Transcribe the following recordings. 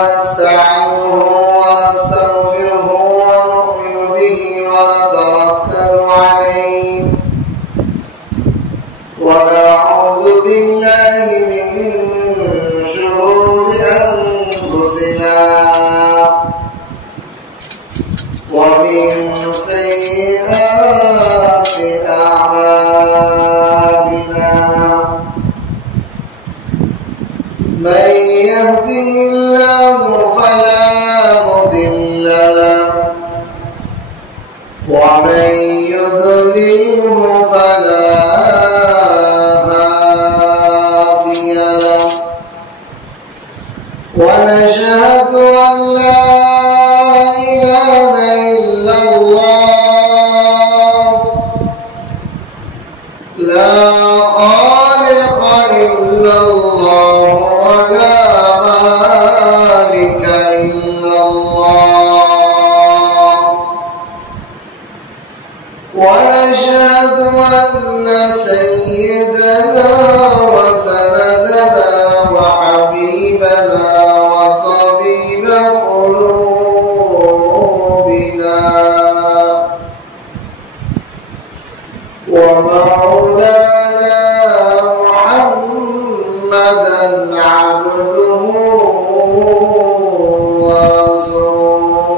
نستعينه ونستغفره ونؤمن به ونتوكل عليه ونعوذ بالله من شرور أنفسنا ومن سيئات أعمالنا من يهده الله فلا مضل له ومن يضلله فلا هادي له ونشهد أن لا إله إلا الله لا خالق إلا الله ولا مالك إلا الله ونشهد أن سيدنا وسندنا وحبيبنا وطبيب قلوبنا ومولانا محمدا عبده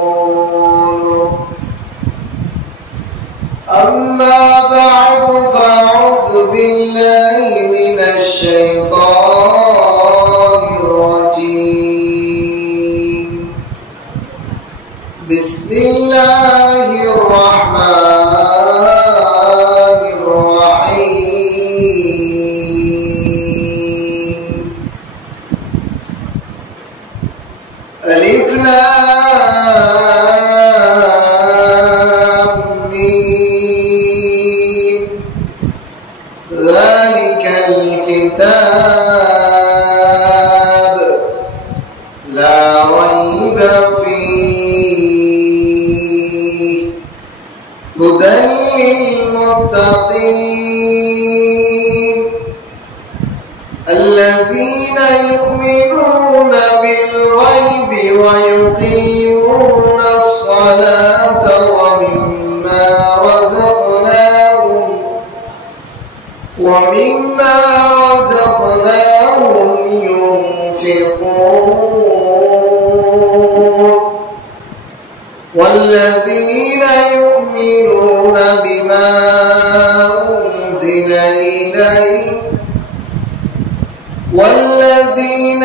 ورسوله أما بعد فأعوذ بالله من الشيطان الرجيم بسم الله الرحمن الرحيم ألف لام ميم ذلك الكتاب لا ريب فيه هدى للمتقين الذين يؤمنون بالغيب ويقيمون الصلاة ومما رزقناهم ينفقون والذين يؤمنون بما أنزل إليك والذين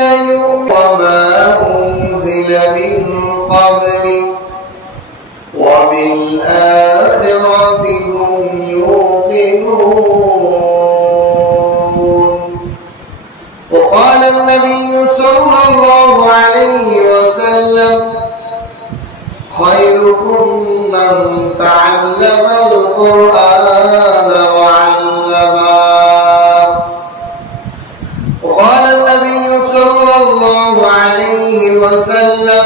وما أنزل من قبلك وبالآخرة هم يوقنون وقال النبي صلى الله عليه وسلم خيركم من تعلم القرآن وعلمه وقال النبي صلى الله عليه وسلم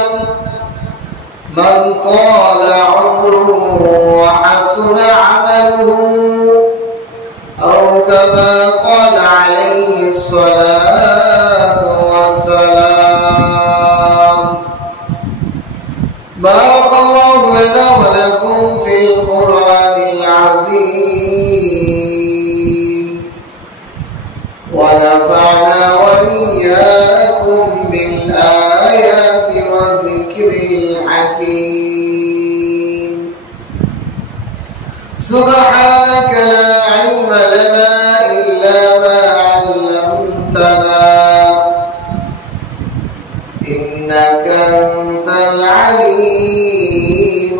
من طال عمره وحسن عمله أو كما قال عليه الصلاة والسلام بارك الله لنا ولكم في القرآن العظيم ونفعنا وإياكم بالآيات والذكر الحكيم سبحانك لا علم لنا إلا ما علمتنا إنك أنت العليم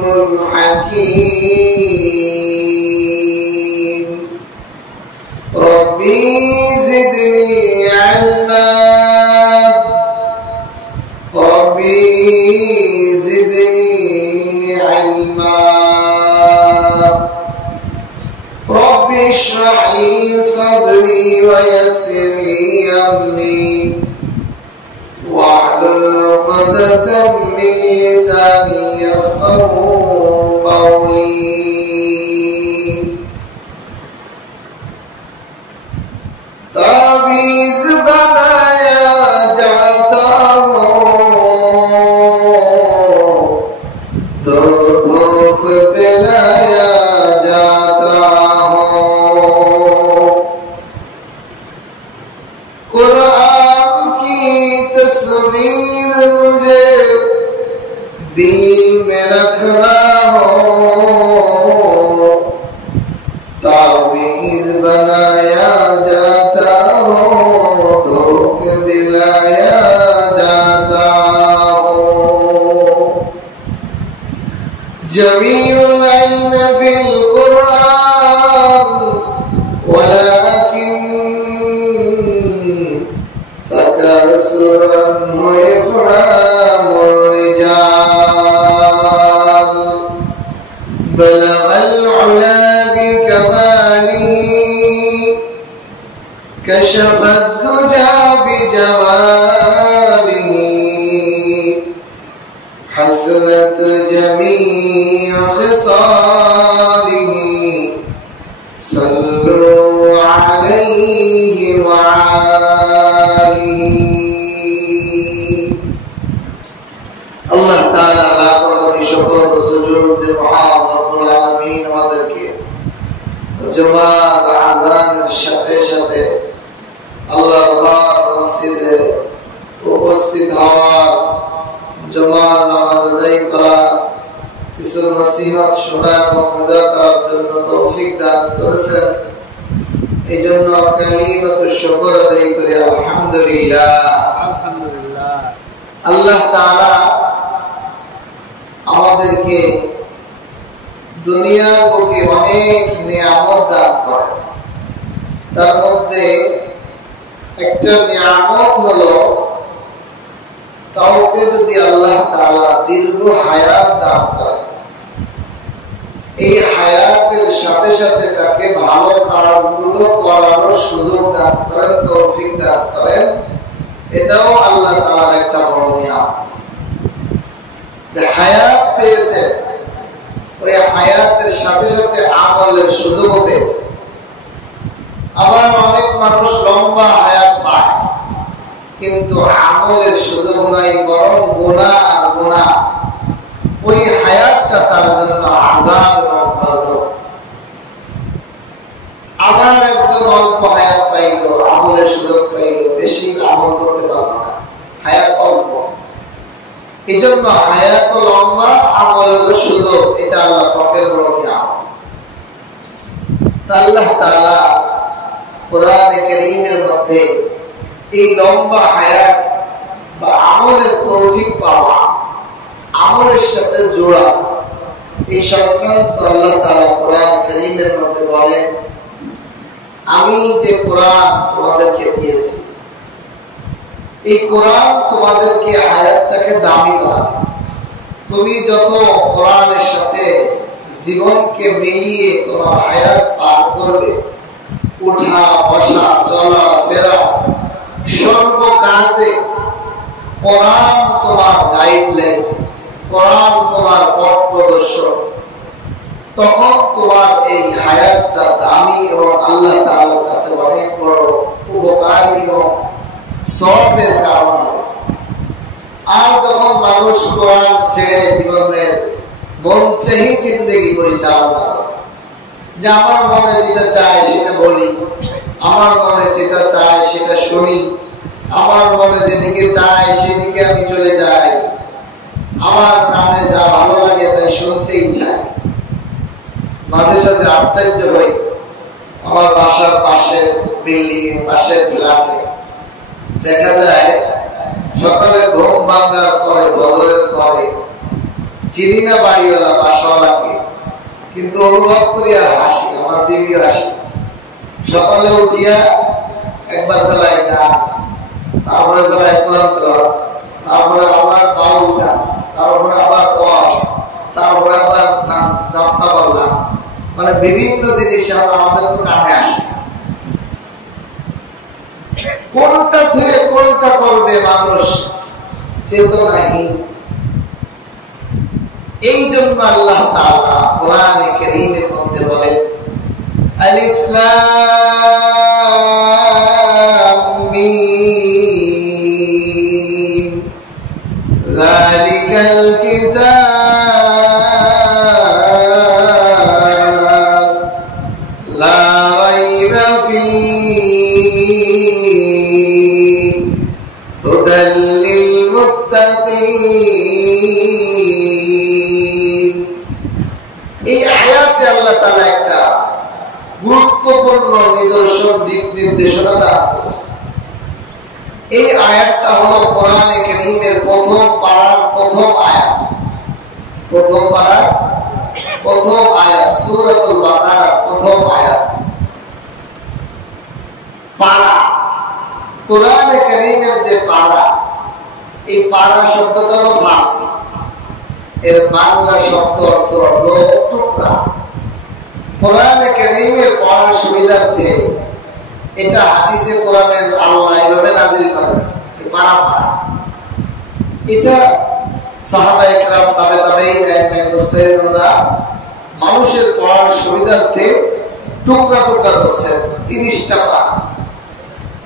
الحكيم ربي زدني علما ربي زدني علما ربي اشرح لي صدري ويسر لي أمري واحلل عقدة من لساني يفقهوا قولي تعبيز بنایا جاتا ہوں मुझे दिल में रखना हो, तावीज़ बनाया जाता हो, धोख मिलाया जाता हो। जमीउल इल्म फिल कुरान वलाकिन तकासुरन व इफ़हामुर रिजाल बलगल उला बिकमालिही कशफत दुजा बिजमालिही हसनत जमीअ खिसालिही सल्लु अलैहि व आलिही। अल्लाह ताआला लाखों कोटि शुक्र व सुजूद दे महान रब्बुल आलमीन আমাদেরকে জুমার আযানের সাথে সাথে আল্লাহর ঘর মসজিদে উপস্থিত হওয়ার, জুমার নামাজ আদায় করা, কিছু নসিহত শোনা এবং মজা করার জন্য তৌফিক দান করেছেন। এই জন্য কালিমাতুশ শুকর আদায় করি আলহামদুলিল্লাহ। আলহামদুলিল্লাহ। আল্লাহ তাআলা আমাদেরকে দুনিয়ার বুকে অনেক নিয়ামত দান করেন। তার মধ্যে একটা নিয়ামত হলো কাউকে যদি আল্লাহ তাআলা দীর্ঘ হায়াত দান করেন, এই হায়াতের সাথে সাথে তাকে ভালো কাজগুলো করার সুযোগ দান করেন, তৌফিক দান করেন, এটাও আল্লাহ তাআলার একটা বড় নিয়ামত। যে হায়াত পেয়েছে, ওই হায়াতের সাথে সাথে আমলের সুযোগও পেয়েছে। আবার অনেক মানুষ লম্বা হায়াত পায় কিন্তু আমলের সুযোগ নাই, বরং গুনাহ আর গুনাহ। ওই হায়াতটা তার জন্য আযাব এবং গজব। আবার একজন অল্প হায়াত পাইল, আমলের সুযোগ পাইল, বেশি আমল করতে পারল না, হায়াত অল্প। এই জন্য হায়াত লম্বা, আমলের সুযোগ, এটা আল্লাহ পাকের বড় নিয়ামত। আল্লাহ তাআলা কোরআনে কারীমের মধ্যে এই লম্বা হায়াত বা আমলের তৌফিক পাওয়া, আমলের সাথে জোড়া, এই সংক্রান্ত আল্লাহ তাআলা কোরআনে কারীমের মধ্যে বলেন, আমি যে কোরআন তোমাদেরকে দিয়েছি, এই কোরআন তোমাদেরকে হায়াতটাকে দামি বানাবে। তুমি যত কোরআনের সাথে জীবনকে মিলিয়ে তোমার হায়াত পার করবে, উঠা বসা চলা ফেরা সর্ব কাজে কোরআন তোমার গাইডলাইন, কোরআন তোমার পথ প্রদর্শক, তখন তোমার এই হায়াতটা দামি এবং আল্লাহ তাআলার কাছে অনেক বড় উপকারী এবং সওয়াবের কারণ হবে। আর যখন মানুষ কোরআন ছেড়ে জীবনের মন চাহি জিন্দেগি পরিচালনা করে, যে আমার মনে যেটা চায় সেটা বলি, আমার মনে যেটা চায় সেটা শুনি, আমার মনে যেদিকে চায় সেদিকে আমি চলে যাই, আমার কানে যা ভালো লাগে তাই শুনতেই চাই। মাঝে সাঝে আশ্চর্য হই, আমার বাসার পাশের বিল্ডিং এ, পাশের ফ্ল্যাটে দেখা যায় সকালে ঘুম ভাঙার পরে, বদরের পরে, চিনি না বাড়িওয়ালা বাসাওয়ালাকে, কিন্তু অনুভব করি আর হাসি, আমার বিবিও হাসি। সকালে উঠিয়া একবার চালায় গান, তারপরে চালায় কোরআন তেলাওয়াত, তারপরে আবার বাউল গান, তারপরে আবার ওয়াজ, তারপরে আবার যাত্রা বললাম, মানে বিভিন্ন জিনিস আমাদের তো কানে আসে। কোনটা থেকে কোনটা করবে মানুষ চেতনাহীন। এই জন্য আল্লাহ তাআলা কোরআনে কারীমের মধ্যে বলেন, আলিফ লাম মিম যালিকাল কিতাব লা রাইবা ফীহি হুদাল লিল মুত্তাকিন মুত্তাকিন। এই আয়াতে আল্লাহ তাআলা একটা গুরুত্বপূর্ণ নিদর্শন দিক নির্দেশনা দান করেছে। এই আয়াতটা হলো কোরআনে কারীমের প্রথম পারার প্রথম আয়াত। প্রথম পারার প্রথম আয়াত, সূরাতুল বাকারার প্রথম আয়াত। পারা, কোরআনে কারীমের যে পারা, এই পারা শব্দটা হলো ফার্সি, এর বাংলা শব্দ অর্থ হলো টুকরা। কোরআনে কারীমের পড়ার সুবিধার্থে এটা হাদিসে কোরআনের আল্লাহ এভাবে নাযিল করেন, পারা পারা। এটা সাহাবায়ে কেরাম, তাবেঈন, মুজতাহিদরা মানুষের পড়ার সুবিধার্থে টুকরা টুকরা করছেন। 30টা পারা,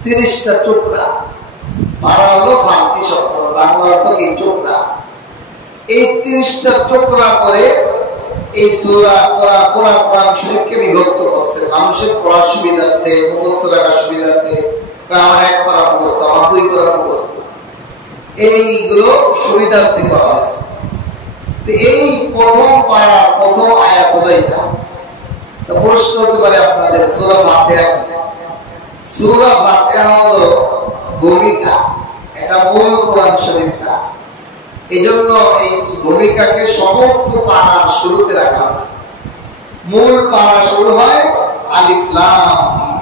30টা টুকরা। পারা হলো ফার্সি শব্দ, বাংলা অর্থ কি টুকরা। এই 30টা টুকরা করে এই সূরা কোরআন শরীফকে বিভক্ত করছে মানুষের পড়ার সুবিধার্থে, মুখস্থ রাখার সুবিধার্থে। আমার এক পারা মুখস্থ, আমার 2 পারা মুখস্থ, এইগুলো সুবিধার্থে করা হয়েছে। এই প্রথম পারা প্রথম আয়াত হলো এটা। তো প্রশ্ন হতে পারে আপনাদের, সূরা ফাতিহা, সূরা ফাতিহা হলো ভূমিকা, এটা মূল কোরআন শরীফ না। এই জন্য এই ভূমিকাকে সমস্ত পারার শুরুতে রাখা হয়েছে। মূল পারা শুরু হয় আলিফ লাম মিম।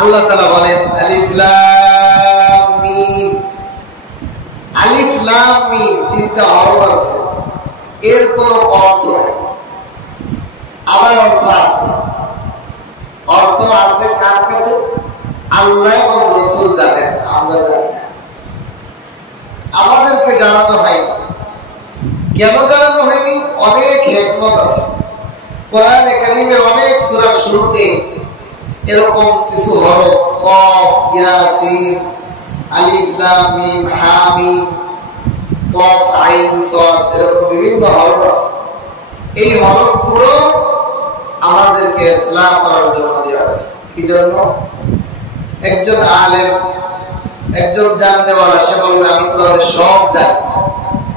আল্লাহ তাআলা বলেন আলিফ লাম মিম। আলিফ লাম মিম 3টা হরফ আছে, এর কোনো অর্থ নেই। আবার অর্থ আছে, অর্থ আছে কার কাছে? আল্লাহ এবং রাসূল জানেন, আমরা জানি না, আমাদেরকে জানানো হয়নি। কেন জানানো হয়নি? অনেক হিকমত আছে। কোরআনে কারীমের অনেক সূরার শুরুতে এরকম কিছু হরফ, কফ, ইয়াসিন, আলিফ লাম মিম, হামিম, কফ, আইন, সাদ, এরকম বিভিন্ন হরফ আছে। এই হরফগুলো আমাদেরকে ইসলাম করার জন্য দেওয়া আছে। কি জন্য? একজন আলেম, একজন জাননেওয়ালা, সে বলবে আমি কোরআনের সব জানি,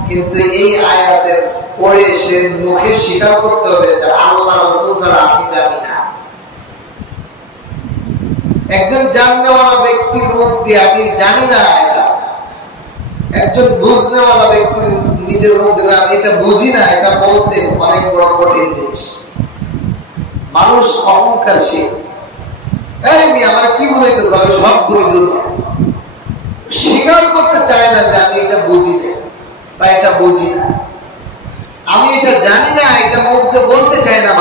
কিন্তু এই আয়াতের পড়ে সে মুখে স্বীকার করতে হবে যে আল্লাহ রাসূল ছাড়া আমি জানি না। একজন জাননেওয়ালা ব্যক্তির মুখ দিয়ে আমি জানি না এটা, একজন বুঝনেওয়ালা ব্যক্তির নিজের মুখ দিয়ে আমি এটা বুঝি না, এটা বলতে অনেক বড় কঠিন জিনিস। মানুষ অহংকারশীল, আমার কি বুঝাইতেছ, আমি সব বুঝি না, স্বীকার করতে চায় না যে আমি এটা বুঝি না বা এটা বুঝি না, আমি এটা জানি না, এটা মুখে বলতে চায় না।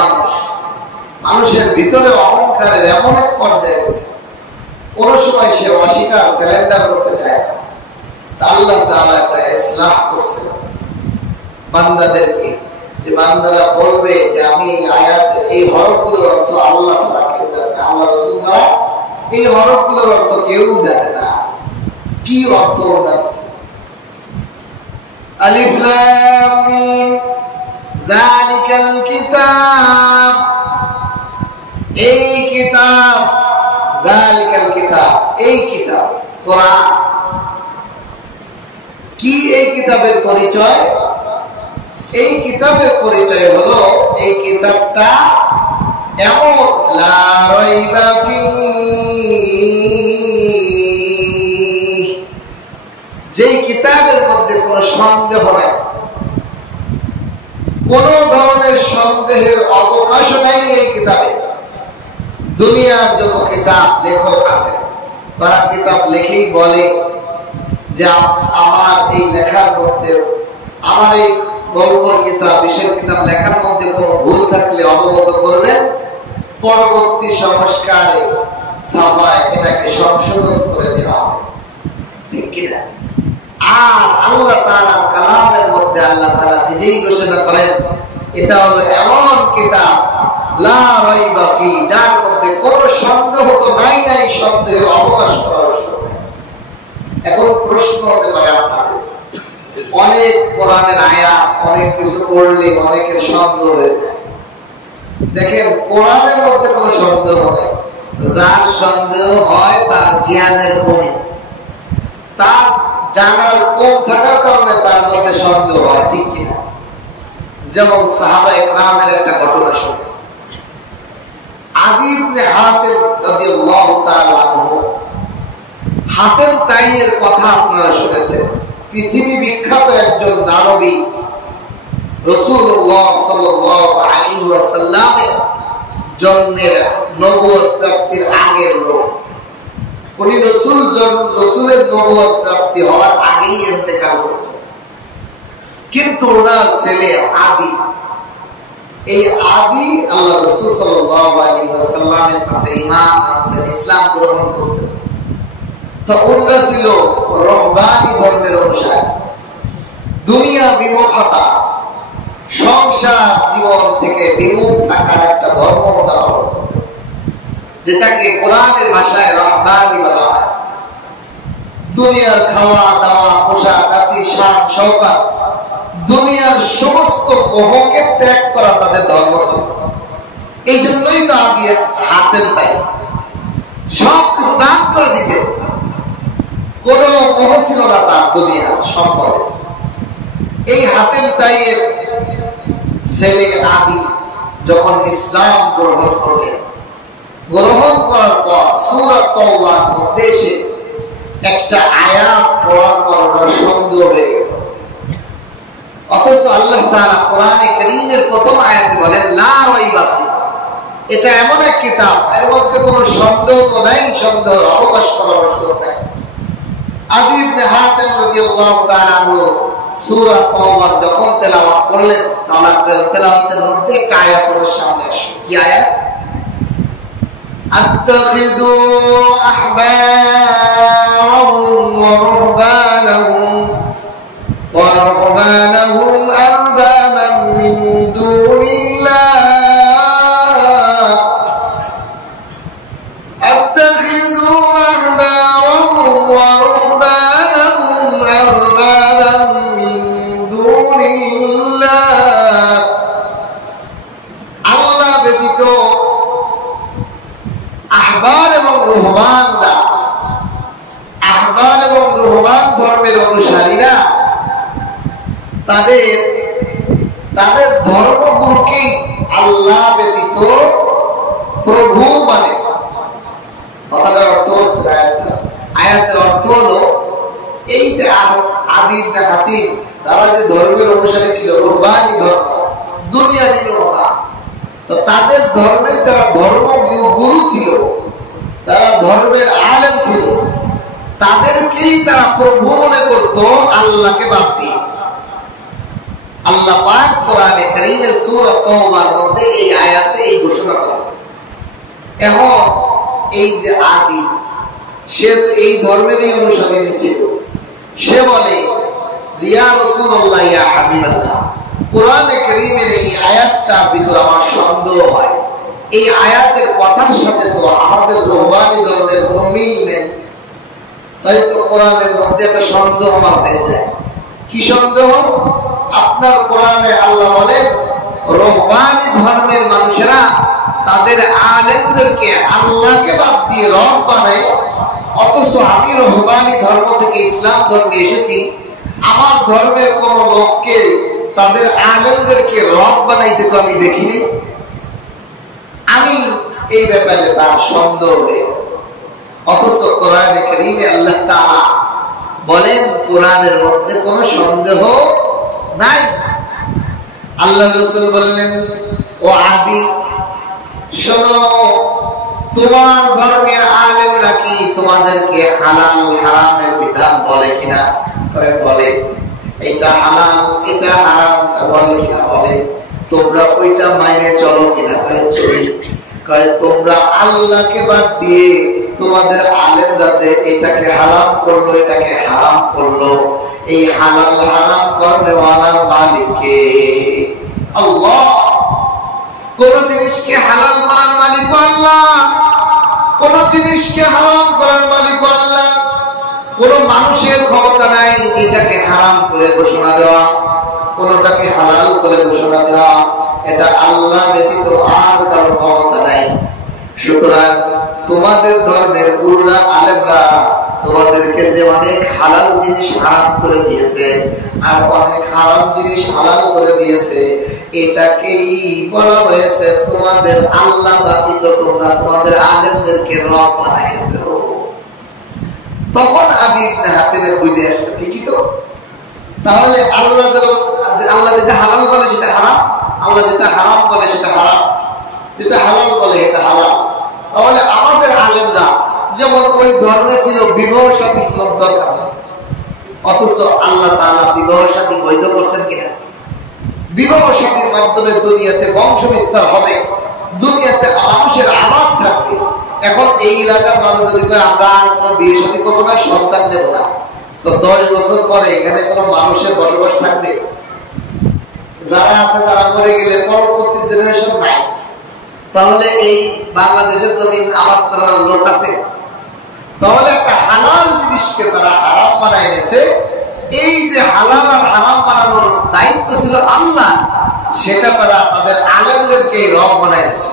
মানুষের ভিতরে অহংকারের এমন এক পর্যায়ে গেছে, কোন সময় সে অস্বীকার, সারেন্ডার করতে চায় না। আল্লাহ তাআলা একটা ইসলাহ করছেন বান্দাদেরকে, যে বান্দারা বলবে যে আমি আয়াতের এই হরফগুলোর অর্থ আল্লাহ ছাড়া কেউ জানে না, আল্লাহ রাসূল ছাড়া এই হরফগুলোর অর্থ কেউ জানে না। কি অর্থ আছে? আলিফ লাম মিম যালিকাল কিতাব, এই কিতাব, যালিকাল কিতাব, এই কিতাব কোরআন। কি এই কিতাবের পরিচয়? এই কিতাবের পরিচয় হলো এই কিতাবটা এমন লা রাইবা ফীহি, যেই কিতাবের মধ্যে কোনো সন্দেহ নাই, কোন ধরনের সন্দেহের অবকাশ নাই এই কিতাবে। দুনিয়ার যত কিতাব লেখক আছে তারা কিতাব লেখেই বলে যে আমার এই লেখার মধ্যে, আমার এই গল্পের কিতাব, বিশেষ কিতাব লেখার মধ্যে কোনো ভুল থাকলে অবগত করবেন, পরবর্তী সংস্কারে ছাপায় এটাকে সংশোধন করে দেওয়া হবে, ঠিক কিনা? আর আল্লাহ তাআলার কালামের মধ্যে আল্লাহ তাআলা নিজেই ঘোষণা করেন এটা হলো এমন কিতাব লা রাইবা ফি, যার মধ্যে কোনো সন্দেহ তো নাই, সন্দেহের অবকাশ করার সুযোগ নেই। এখন প্রশ্ন হতে পারে আপনাদের, অনেক কোরআনের আয়াত, অনেক কিছু পড়লে অনেকের সন্দেহ হয়ে যায়। দেখেন, কোরআনের মধ্যে কোনো সন্দেহ নেই, যার সন্দেহ হয় তার জ্ঞানের কমি, তার জানার কম থাকার কারণে তার মধ্যে সন্দেহ হয়, ঠিক কিনা? যেমন সাহাবা ইকরামের একটা ঘটনা শুনে, আদি ইবনে হাতেম রাদিয়াল্লাহু তাআলা আনহু, হাতেম তাইয়ের কথা আপনারা শুনেছেন, পৃথিবী বিখ্যাত একজন দানবী, রাসূলুল্লাহ সাল্লাল্লাহু আলাইহি ওয়াসাল্লামের জন্মের নবুয়ত প্রাপ্তির আগের লোক। উনি রাসূলের নবুয়ত প্রাপ্তি হওয়ার আগেই ইন্তেকাল করেছেন। কিন্তু ওনার ছেলে আদি, এই আদি আল্লাহ রাসূল সাল্লাল্লাহু আলাইহি ওয়াসাল্লামের কাছে ঈমান আনছেন, ইসলাম গ্রহণ করেছেন। তো ওনারা ছিল রহবানি ধর্মের অনুসারী, দুনিয়া বিমুখতা, সংসার জীবন থেকে বিমুখ থাকার একটা ধর্ম ওনারা, যেটাকে কোরআনের ভাষায় রহবানি বলা হয়। দুনিয়ার খাওয়া দাওয়া, পোশাক আদি, শান শওকত, দুনিয়ার সমস্ত মোহকে ত্যাগ করা তাদের ধর্ম ছিল। এই জন্যই তো আদি হাতেম তাই সব কিছু দান করে দিতে, কোন মোহ ছিল না তার দুনিয়ার সম্পর্কে। এই হাতেম তাইয়ের ছেলে আদি যখন ইসলাম গ্রহণ করলেন, গ্রহণ করার পর সূরা তাওবার মধ্যে এসে একটা আয়াত পড়ার পর সন্দেহ হয়ে গেল। অথচ আল্লাহ তাআলা কোরআনে কারীমের প্রথম আয়াতে বলেন লা রাইবা ফি, এটা এমন এক কিতাব এর মধ্যে কোনো সন্দেহ তো নাই, সন্দেহের অবকাশ করার সুযোগ নাই। আদি ইবনে হাতেম রাদিয়াল্লাহু তাআলা আনহু সূরা তাওবার যখন তেলাওয়াত করলেন, তেলাওয়াতের মধ্যে একটা আয়াত ওর সামনে আসে। কি আয়াত? আত্তাখিযু আহবারাহুম ওয়া রুহবানাহুম আরবাবান মিন দুনিল্লাহ, আত্তাখিযু আহবারাহুম ওয়া রুহবানাহুম আরবাবান মিন দুনিল্লাহ, আল্লাহ ব্যতীত আহবার এবং রুহবানরা, আহবার এবং রুহবান ধর্মের অনুসারীরা তাদের ধর্মগুরুকে আল্লাহ ব্যতীত প্রভু মানে। কথাটার অর্থ হচ্ছে, আয়াতের অর্থ হলো এই যে আদি ইবনে হাতিম, তারা যে ধর্মের অনুসারী ছিল, রুহবানি ধর্ম, দুনিয়ার কথা, তো তাদের ধর্মের যারা ধর্মগুরু ছিল, তারা ধর্মের আলেম ছিল, তাদেরকেই তারা প্রভু মনে করত আল্লাহকে বাদ দিয়ে। আল্লাহ পাক কোরআনে কারীমের সূরা তাওবার মধ্যে এই আয়াতে এই ঘোষণা করেন। এখন এই যে আদি, সে তো এই ধর্মেরই অনুসারী ছিল, সে বলে ইয়া রাসূলুল্লাহ ইয়া হাবিবাল্লাহ, কোরআনে কারীমের এই আয়াতটার ভিতর আমার সন্দেহ হয়, এই আয়াতের কথার সাথে তো আমাদের রহবানি ধর্মের কোনো মিল নেই, তাই তো কোরআনের মধ্যে একটা সন্দেহ আমার হয়ে যায়। কি সন্দেহ? আপনার কোরআনে আল্লাহ বলেন রহবানি ধর্মের মানুষেরা তাদের আলেমদেরকে আল্লাহকে বাদ দিয়ে রব বানায়, অথচ আমি রহবানি ধর্ম থেকে ইসলাম ধর্মে এসেছি, আমার ধর্মের কোন লোককে তাদের আলেমদেরকে রব বানাইতে তো আমি দেখিনি। আমি এই ব্যাপারে তার সন্দেহ হয়ে, অথচ কোরআনে কারীমে আল্লাহ তাআলা বলেন কোরআনের মধ্যে কোনো সন্দেহ নাই। আল্লাহ রাসূল বললেন ও আদি শোনো, তোমার ধর্মের আলেমরা কি তোমাদেরকে হালাল হারামের বিধান বলে কিনা? বলে। এটা হালাল এটা হারাম বলে কিনা? বলে। তোমরা ওইটা মাইনে চলো কিনা? চলি। তোমরা আল্লাহকে বাদ দিয়ে তোমাদের আলেমরা যে এটাকে হারাম করলো এটাকে হারাম করলো, এই হালাল হারাম করনেওয়ালার মালিক কে? আল্লাহ। কোন জিনিসকে হালাল করার মালিক আল্লাহ, কোন জিনিসকে হারাম করার মালিক আল্লাহ। কোন মানুষের ক্ষমতা নাই এটাকে হারাম করে ঘোষণা দেওয়া, কোনটাকে হালাল করে ঘোষণা দেওয়া, এটা আল্লাহ ব্যতীত আর কারো ক্ষমতা নাই। সুতরাং তোমাদের ধর্মের গুরুরা আলেমরা তোমাদেরকে যে অনেক হালাল জিনিস হারাম করে দিয়েছে আর অনেক হারাম জিনিস হালাল করে দিয়েছে, এটাকেই বলা হয়েছে তোমাদের আল্লাহ ব্যতীত তোমরা তোমাদের আলেমদেরকে রব বানাইছো। তখন আদি ইবনে হাতেমে বুঝে আসছে, ঠিকই তো। তাহলে আল্লাহ যেটা হালাল বলে সেটা হারাম, আল্লাহ যেটা হারাম বলে সেটা হারাম, যেটা হালাল বলে এটা হালাল। তাহলে আমাদের আলেমরা যেমন ওই ধর্মে ছিল বিবাহ শাদী কোনো দরকার নেই, অথচ আল্লাহ তাআলা বিবাহ শাদী বৈধ করছেন কিনা? বিবাহ শাদীর মাধ্যমে দুনিয়াতে বংশ বিস্তার হবে, দুনিয়াতে মানুষের আবাদ থাকবে। এখন এই এলাকার মানুষ যদি আমরা কোনো বিয়ে শাদী করবো না, সন্তান নেব না, তো 10 বছর পরে এখানে কোনো মানুষের বসবাস থাকবে? যারা আছে তারা মরে গেলে পরবর্তী জেনারেশন নাই। তাহলে এই বাংলাদেশের জমিন আবাদ করার লোক আছে? তাহলে একটা হালাল জিনিসকে তারা হারাম বানায় এনেছে। এই যে হালাল আর হারাম বানানোর দায়িত্ব ছিল আল্লাহ, সেটা তারা তাদের আলেমদেরকে রব বানায় এনেছে।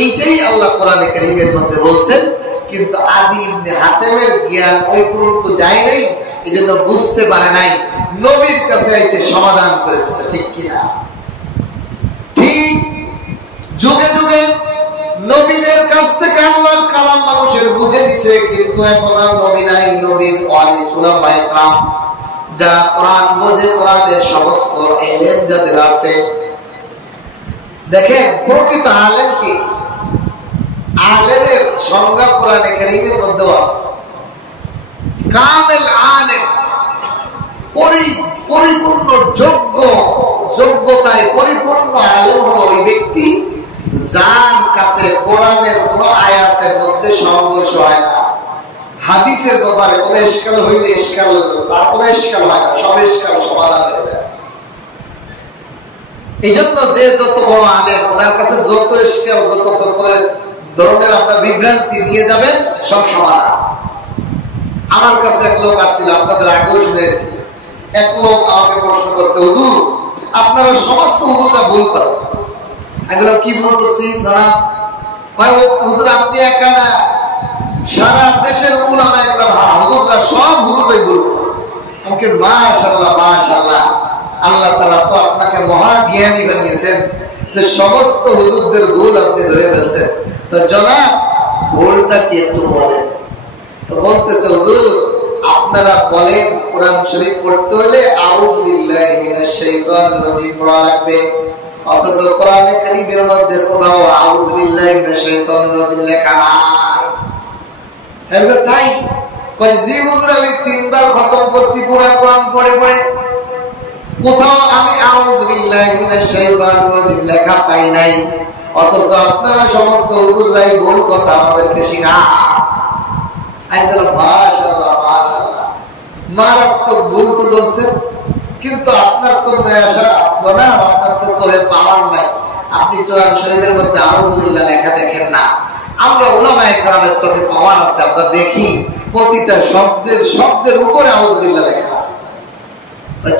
এইটাই আল্লাহ কোরআনে কারীমের মধ্যে বলছেন। কিন্তু আদি ইবনে হাতেমের জ্ঞান ওই পর্যন্ত যায় নাই, এই জন্য বুঝতে পারে নাই। নবীর কাছে এসে সমাধান করে দিয়েছে, ঠিক কিনা? ঠিক যুগে যুগে নবীদের কাছ থেকে আল্লাহর কালাম মানুষের বুঝে দিছে, কিন্তু এখন আর নবী নাই। নবীর ওয়ারিস উলামায়ে কেরাম যারা কোরআন বোঝে, কোরআনের সমস্ত ইলম যাদের আছে। দেখেন প্রকৃত আলেম কি? আলেমের সংজ্ঞা কোরআনে কারীমের মধ্যে আছে। কামেল আলেম, পরিপূর্ণ যোগ্যতায় পরিপূর্ণ আলেম হলো ওই ব্যক্তি যার কাছে কোরআনের কোন আয়াতের মধ্যে সংঘর্ষ হয় না, হাদিসের ব্যাপারে কোন ইশকাল হইলে তারপরে ইশকাল হয় না, সব ইশকাল সমাধান হয়ে যায়। এই জন্য যে যত বড় আলেম, ওনার কাছে যত ইশকাল, যত ধরনের আপনার বিভ্রান্তি নিয়ে যাবেন, সব সমাধান। আমার কাছে এক লোক আসছিল, আপনাদের আগেও শুনেছি। এক লোক আমাকে প্রশ্ন করছে, হুজুর আপনারা সমস্ত হুজুররা ভুল করেন। আমি বললাম কি ভুল করছি? হুজুর আপনি একা না, সারা দেশের উলামায়ে কেরাম হুজুররা সব হুজুররাই ভুল করেন। আমাকে মাশাআল্লাহ মাশাআল্লাহ, আল্লাহ তাআলা তো আপনাকে মহা জ্ঞানী বানিয়েছেন যে সমস্ত হুজুরদের ভুল আপনি ধরে ফেলছেন। তো জনাব ভুলটা কি একটু বলেন। তো বলতেছে, হুজুর আপনারা বলেন কোরআন শরীফ পড়তে হলে আউযু বিল্লাহি মিনাশ শাইতানির রাজিম পড়া লাগবে, অথচ কোরআনে কারীমের মধ্যে কোথাও আউযু বিল্লাহি মিনাশ শাইতানির রাজিম লেখা নাই। এগুলো তাই কই জি হুজুর আমি 3 বার খতম করছি পুরো কোরআন পড়ে পড়ে, কোথাও আমি আউযু বিল্লাহি মিনাশ শাইতানির রাজিম লেখা পাই নাই, অথচ আপনারা সমস্ত হুজুররাই ভুল কথা আমাদেরকে শেখান। আমি বললাম মাশাআল্লাহ মাশাআল্লাহ, মারাত্মক ভুল তো ধরছেন, কিন্তু আপনার তো আপনার তো সহে পাওয়ার নাই। আপনি কোরআন শরীফের মধ্যে আউযু বিল্লাহ লেখা দেখেন না, আমরা উলামায়ে কেরামের চোখে পাওয়ার আছে, আমরা দেখি প্রতিটা শব্দের উপরে আউযু বিল্লাহ লেখা আছে।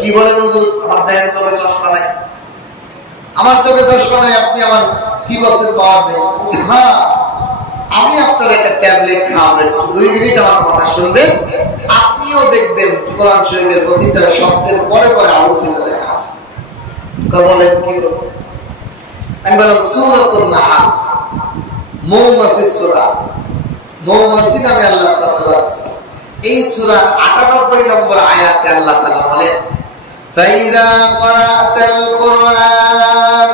কি বলেন হুজুর আমার দেখেন চোখে চশমা নাই? আমার চোখে চশমা নাই, আপনি আমার কি বলছেন পাওয়ার নেই? হ্যাঁ, আমি আপনার একটা ট্যাবলেট খাওয়াবেন, 2 মিনিট আমার কথা শুনবেন, আপনিও দেখবেন কোরআন শরীফের প্রতিটা শব্দের পরে পরে আউযু বিল্লাহ লেখা আছে। বলেন কি? আমি বললাম সূরাতুন নাহল, মৌমাছির সূরা, মৌমাছি নামে আল্লাহ তাআলা সূরা আছে। এই সূরার 98 নম্বর আয়াতে আল্লাহ তাআলা বলেন, ফাইযা ক্বরাতাল কুরআন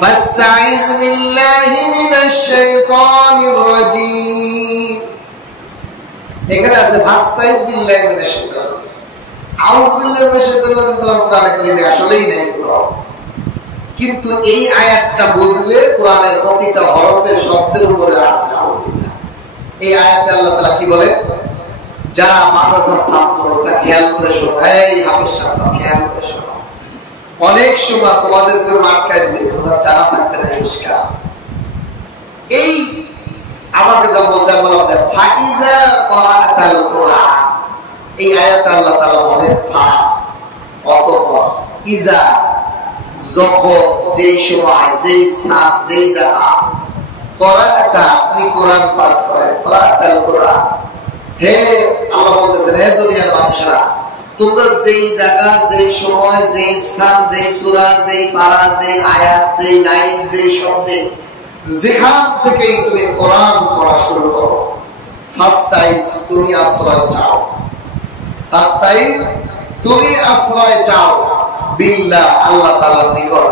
ফাস্তাইয বিল্লাহি মিনাশ শাইতানির রাজীম। এখানে আছে ফাস্তাইয বিল্লাহি মিনাশ শাইতানির রাজীম, আউযু বিল্লাহি মিনাশ শাইতানির রাজীম কোরআনে কারীমে আসলেই নাই কোথাও। কিন্তু এই আয়াতটা বুঝলে কোরআনের প্রতিটা হরফের শব্দের উপরে আছে আউযু বিল্লাহ। এই আয়াতে আল্লাহ তাআলা কি বলে? যারা মাদ্রাসার ছাত্র তা খেয়াল করে শোনো, এই হাফেজ সাহেব খেয়াল করে শোনো, অনেক সময় তোমাদেরকে আটকায় দিবে, তোমরা জানা থাকবে না ইশকাল। এই আমাকে যা বলছে বললাম ফাইজা ক্বরাতাল কুরআন, এই আয়াতে আল্লাহ তাআলা বলেন ফা, অতঃপর, ইজা যখন, যেই সময়, যেই স্থান, যেই জায়গা, ক্বরাতা আপনি কোরআন পাঠ করেন, ক্বরাতাল কুরআন, হে আল্লাহ বলতেছেন, হে দুনিয়ার মানুষরা, তোমরা যেই জায়গা, যেই সময়, যেই স্থান, যেই সূরা, যেই পারা, যেই আয়াত, যেই লাইন, যেই শব্দে যেখান থেকেই তুমি কোরআন পড়া শুরু করো, ফাস্তাইজ, তুমি আশ্রয় চাও, ফাস্তাইজ, তুমি আশ্রয় চাও, বিল্লাহ, আল্লাহ তাআলার নিকট,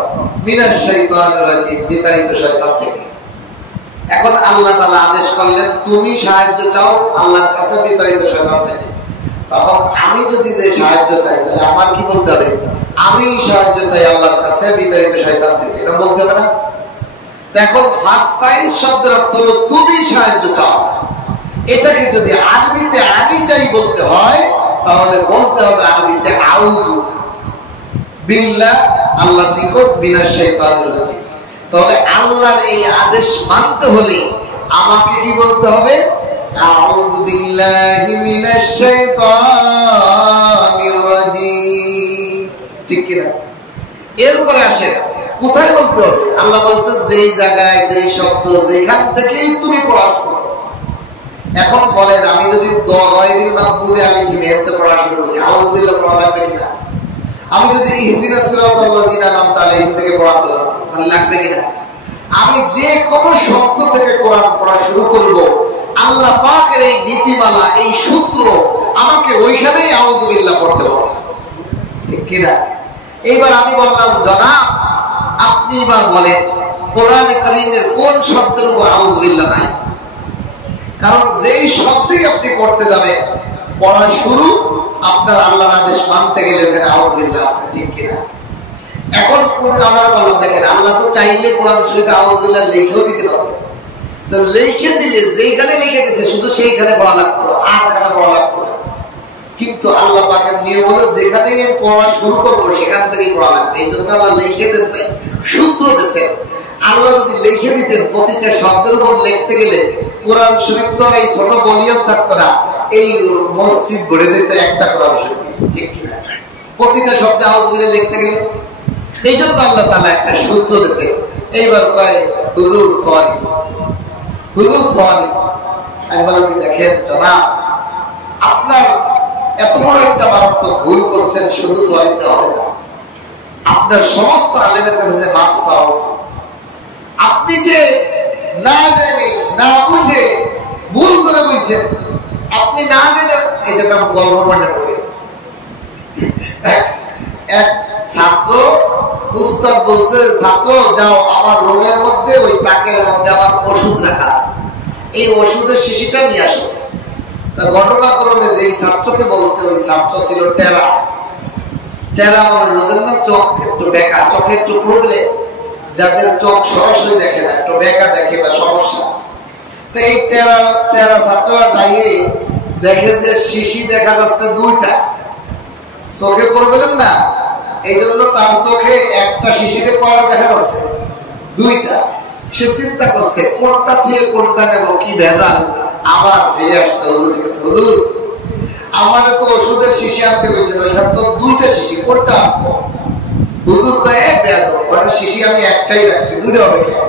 মিনাশ শাইতানির রাজিম, বিতাড়িত শয়তান থেকে। এখন আল্লাহ তাআলা আদেশ করলেন তুমি সাহায্য চাও আল্লাহর কাছে বিতাড়িত শয়তান থেকে। তখন আমি যদি যে সাহায্য চাই, তাহলে আমার কি বলতে হবে? আমি সাহায্য চাই আল্লাহর কাছে বিতাড়িত শয়তান থেকে, এটা বলতে হবে না? এখন ফাস্তাইজ শব্দের অর্থ হলো তুমি সাহায্য চাও। এটাকে যদি আরবিতে আমি চাই বলতে হয়, তাহলে বলতে হবে আরবিতে আউযু বিল্লাহ, আল্লাহর নিকট, মিনাশ শাইতানির রাজিম। তাহলে আল্লাহর এই আদেশ মানতে হলে আমাকে কি বলতে হবে? আউযু বিল্লাহি মিনাশ শাইতানির রাজিম, ঠিক কি না? এরপরে আসে কোথায় বলতে হবে? আল্লাহ বলছে যেই জায়গায়, যেই শব্দ, যেখান থেকেই তুমি পড়া শুরু করো। এখন বলেন, আমি যদি গায়রিল মাগদুবি আলাইহিম এতে পড়া শুরু করি, আউযু বিল্লাহ পড়া লাগবে কিনা? আমি যদি ইহদিনাস সিরাতাল লাযিনা আনআমতা আলাইহিম থেকে পড়া করব, তাহলে লাগবে কিনা? আমি যে কোনো শব্দ থেকে কোরআন পড়া শুরু করব, আল্লাহ পাকের এই নীতিমালা, এই সূত্র আমাকে ওইখানেই আউযু বিল্লাহ পড়তে হবে, ঠিক কি না? এইবার আমি বললাম, জনাব আপনি এবার বলেন কোরআনে কারীমের কোন শব্দের উপর আউযু বিল্লাহ নাই? কারণ যেই শব্দই আপনি পড়তে যাবেন, পড়া শুরু আপনার আল্লাহর আদেশ মানতে গেলে এখানে আউযু বিল্লাহ আছে, ঠিক কি না? এখন আমরা বললাম, দেখেন আল্লাহ তো চাইলে কোরআন শরীফে আউযু বিল্লাহ লিখেও দিতে পারবে, তো লিখে দিলে যেখানে লিখে দিয়েছে শুধু সেইখানে পড়া লাগতো, আর খানা পড়া লাগতো না। কিন্তু আল্লাহ পাকের নিয়ম হলো যেখানে পড়া শুরু করবো সেখান থেকেই পড়া লাগবে। এই জন্য আল্লাহ লিখে দেন নাই, সূত্র দিয়েছেন। আল্লাহ যদি লিখে দিতেন, প্রতিটা শব্দের উপর লিখতে গেলে কোরআন শরীফ তো এই ছোট ভলিউম থাকতো না, এই মসজিদ গড়ে দিতে একটা কোরআন শরীফ, ঠিক কিনা? প্রতিটা শব্দে আউযু বিল্লাহ লিখতে গেলে এই জন্য আল্লাহ তাআলা একটা সূত্র দিয়েছে। এইবার কয় হুজুর সরি, হুজুর সরি। আমি বললাম, দেখেন জনাব, আপনার এত বড় একটা মারাত্মক ভুল করছেন, শুধু সরিতে হবে না, আপনার সমস্ত আলেমের কাছে যে মাফ চাওয়া উচিত। আপনি যে না জেনে, না বুঝে ভুল করে বলছেন, আপনি না জেনে, এই যে গল্প মনে পড়ে, এক ছাত্র, উস্তাদ বলছে, ছাত্র যাও আমার রুমের মধ্যে ওই তাকের মধ্যে আমার ওষুধ রাখা আছে, এই ওষুধের শিশিটা নিয়ে আসো। তা ঘটনাক্রমে যে ছাত্রকে বলছে, ওই ছাত্র ছিল টেরা। টেরা মানুষের জন্য চোখ একটু বেঁকা, চোখে একটু প্রবলেম, যাদের চোখ সরাসরি দেখে না, একটু বেঁকা দেখে বা সমস্যা। তো এই টেরা ছাত্র গাইয়ে দেখে যে শিশি দেখা যাচ্ছে দুইটা, চোখে প্রবলেম না, এই জন্য তার চোখে একটা শিশিরে পড়া দেখা যাচ্ছে দুইটা। সে চিন্তা করছে কোনটা থেকে কোনটা নেব, কি ভেজাল। আবার ফিরে আসছে হুজুরের কাছে, হুজুর আমাদের তো ওষুধের শিশি আনতে হয়েছিল, এখানে তো দুইটা শিশি, কোনটা আনবো? হুজুর কয়, বেয়াদব, শিশি আমি একটাই রাখছি, দুটো হবে কেন?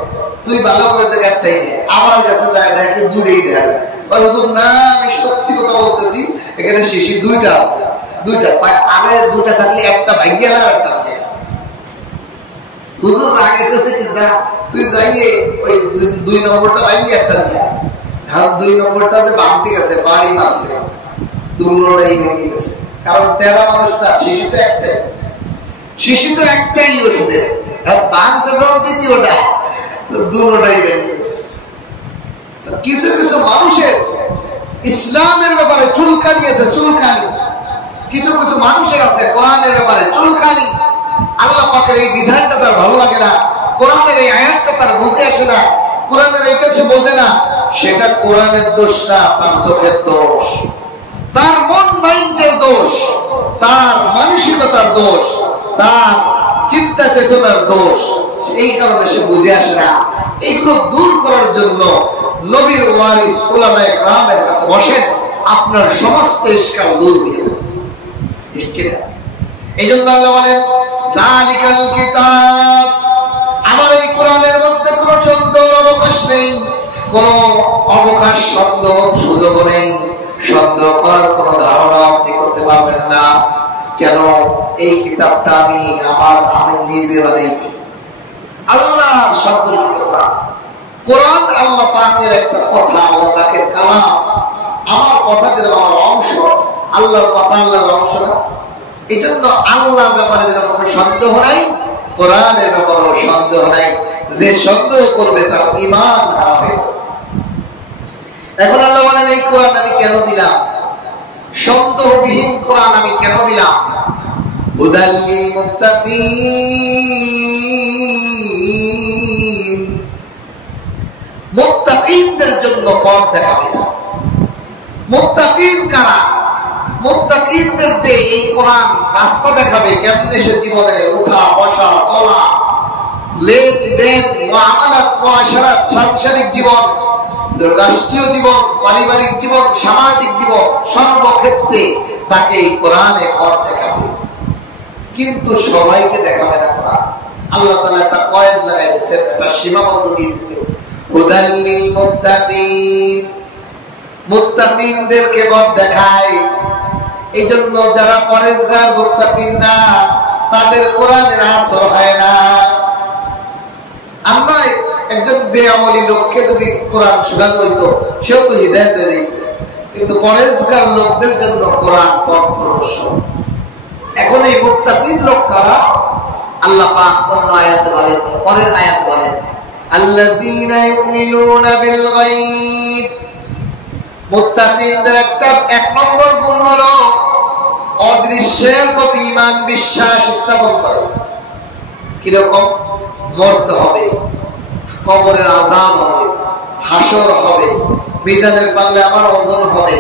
তুই ভালো করে দেখ, একটাই নিয়ে। আমার কাছে যায় দেখে দুটোই দেখা যায়। হুজুর না, আমি সত্যি কথা বলতেছি, এখানে শিশি দুইটা আছে, দুইটা। আগে দুটা থাকলে একটা ভাগ্য আর একটা ভাগ্য। হুজুর আগে কাছে কি যা, তুই যাইয়ে ওই 2 নম্বরটা ভাগ্য একটা নিয়ে। হ্যাঁ, 2 নম্বরটা যে বামতে গেছে, বাড়ি মারছে, দুটোটাই ভেঙে গেছে। কারণ তেরা মানুষটা, শিশু তো একটাই, শিশু তো একটাই ওষুধের, বাংছে যখন দ্বিতীয়টা, দুটোটাই ভেঙে গেছে। কিছু কিছু মানুষের ইসলামের ব্যাপারে চুলকানি আছে, চুলকানি। কিছু কিছু মানুষের আছে কোরআনের ব্যাপারে চুলকানি। আল্লাহ পাকের এই বিধানটা তার ভালো লাগে না, কোরআনের এই আয়াতটা তার বুঝে আসে না, কোরআনের এইটা সে বোঝে না। সেটা কোরআনের দোষ না, তার চোখের দোষ, তার মন মাইন্ডের দোষ, তার মানসিকতার দোষ, তার চিন্তা চেতনার দোষ। এই কারণে সে বুঝে আসে না। এগুলো দূর করার জন্য নবীর ওয়ারিস উলামায়ে কেরামের কাছে বসেন, আপনার সমস্ত ইশকাল দূর হয়ে যাবে, ঠিক কি না? এই জন্য আল্লাহ বলেন, যালিকাল কিতাব, আমার এই কোরআনের মধ্যে কোনো সন্দেহের অবকাশ নেই, কোনো অবকাশ, সন্দেহ সুযোগ নেই, সন্দেহ করার কোনো কিতাবটা আমি নিজে বানাইছি। আল্লাহ সংকলিত কোরআন। কোরআন আল্লাহ পাকের একটা কথা, আল্লাহ পাকের কালাম। আমার কথা যেরকম আমার অংশ, আল্লাহর কথা আল্লাহর অংশ না। এই জন্য আল্লাহর ব্যাপারে যেরকম কোনো সন্দেহ নাই, কোরআনের ব্যাপারেও সন্দেহ নাই। যে সন্দেহ করবে তার ঈমান হারাম হয়ে যাবে। এখন আল্লাহ বলেন এই কোরআন আমি কেন দিলাম, সন্দেহবিহীন কোরআন আমি কেন দিলাম? হুদাল লিল মুত্তাকিন, মুত্তাকিনদের জন্য পথ দেখাবে। মুত্তাকিন কারা? মুত্তাকিনদের দিয়ে এই কোরআন রাস্তা দেখাবে কেমনে সে জীবনে উঠা বসা চলা, লেনদেন, মুআমালাত, মুআশারাত, সাংসারিক জীবন, রাষ্ট্রীয় জীবন, পারিবারিক জীবন, সামাজিক জীবন, সর্বক্ষেত্রে তাকে এই কোরআনে পথ দেখাবে। কিন্তু সবাইকে দেখাবে না কোরআন। আল্লাহ তাআলা একটা কয়েদ লাগাই দিয়েছে, একটা সীমাবদ্ধ দিয়ে দিয়েছে। হুদাল লিল মুত্তাকিন, মুত্তাকিনদেরকে পথ দেখায়। এই জন্য যারা পরেজগার মুত্তাকিন না, তাদের কোরআনের আসর হয় না। আমরা একজন বেআমলী লোককে যদি কোরআন শোনানো হইতো, সেও তো হিদায়াত হয়ে যেত। কিন্তু পরেজগার লোকদের জন্য কোরআন পথ প্রদর্শন। এখন এই মুত্তাকিন লোক কারা? আল্লাহ পাক অন্য আয়াতে বলেন, পরের আয়াত বলেন, আল্লাযীনা ইউমিনুনা বিল গায়ব। মুত্তাকিনদের একটা এক নম্বর গুণ হলো অদৃশ্যের প্রতি ঈমান, বিশ্বাস স্থাপন করে। কিরকম? মরতে হবে, কবরের আযাব হবে, হাসর হবে, মিজানের পাল্লায় আমার ওজন হবে,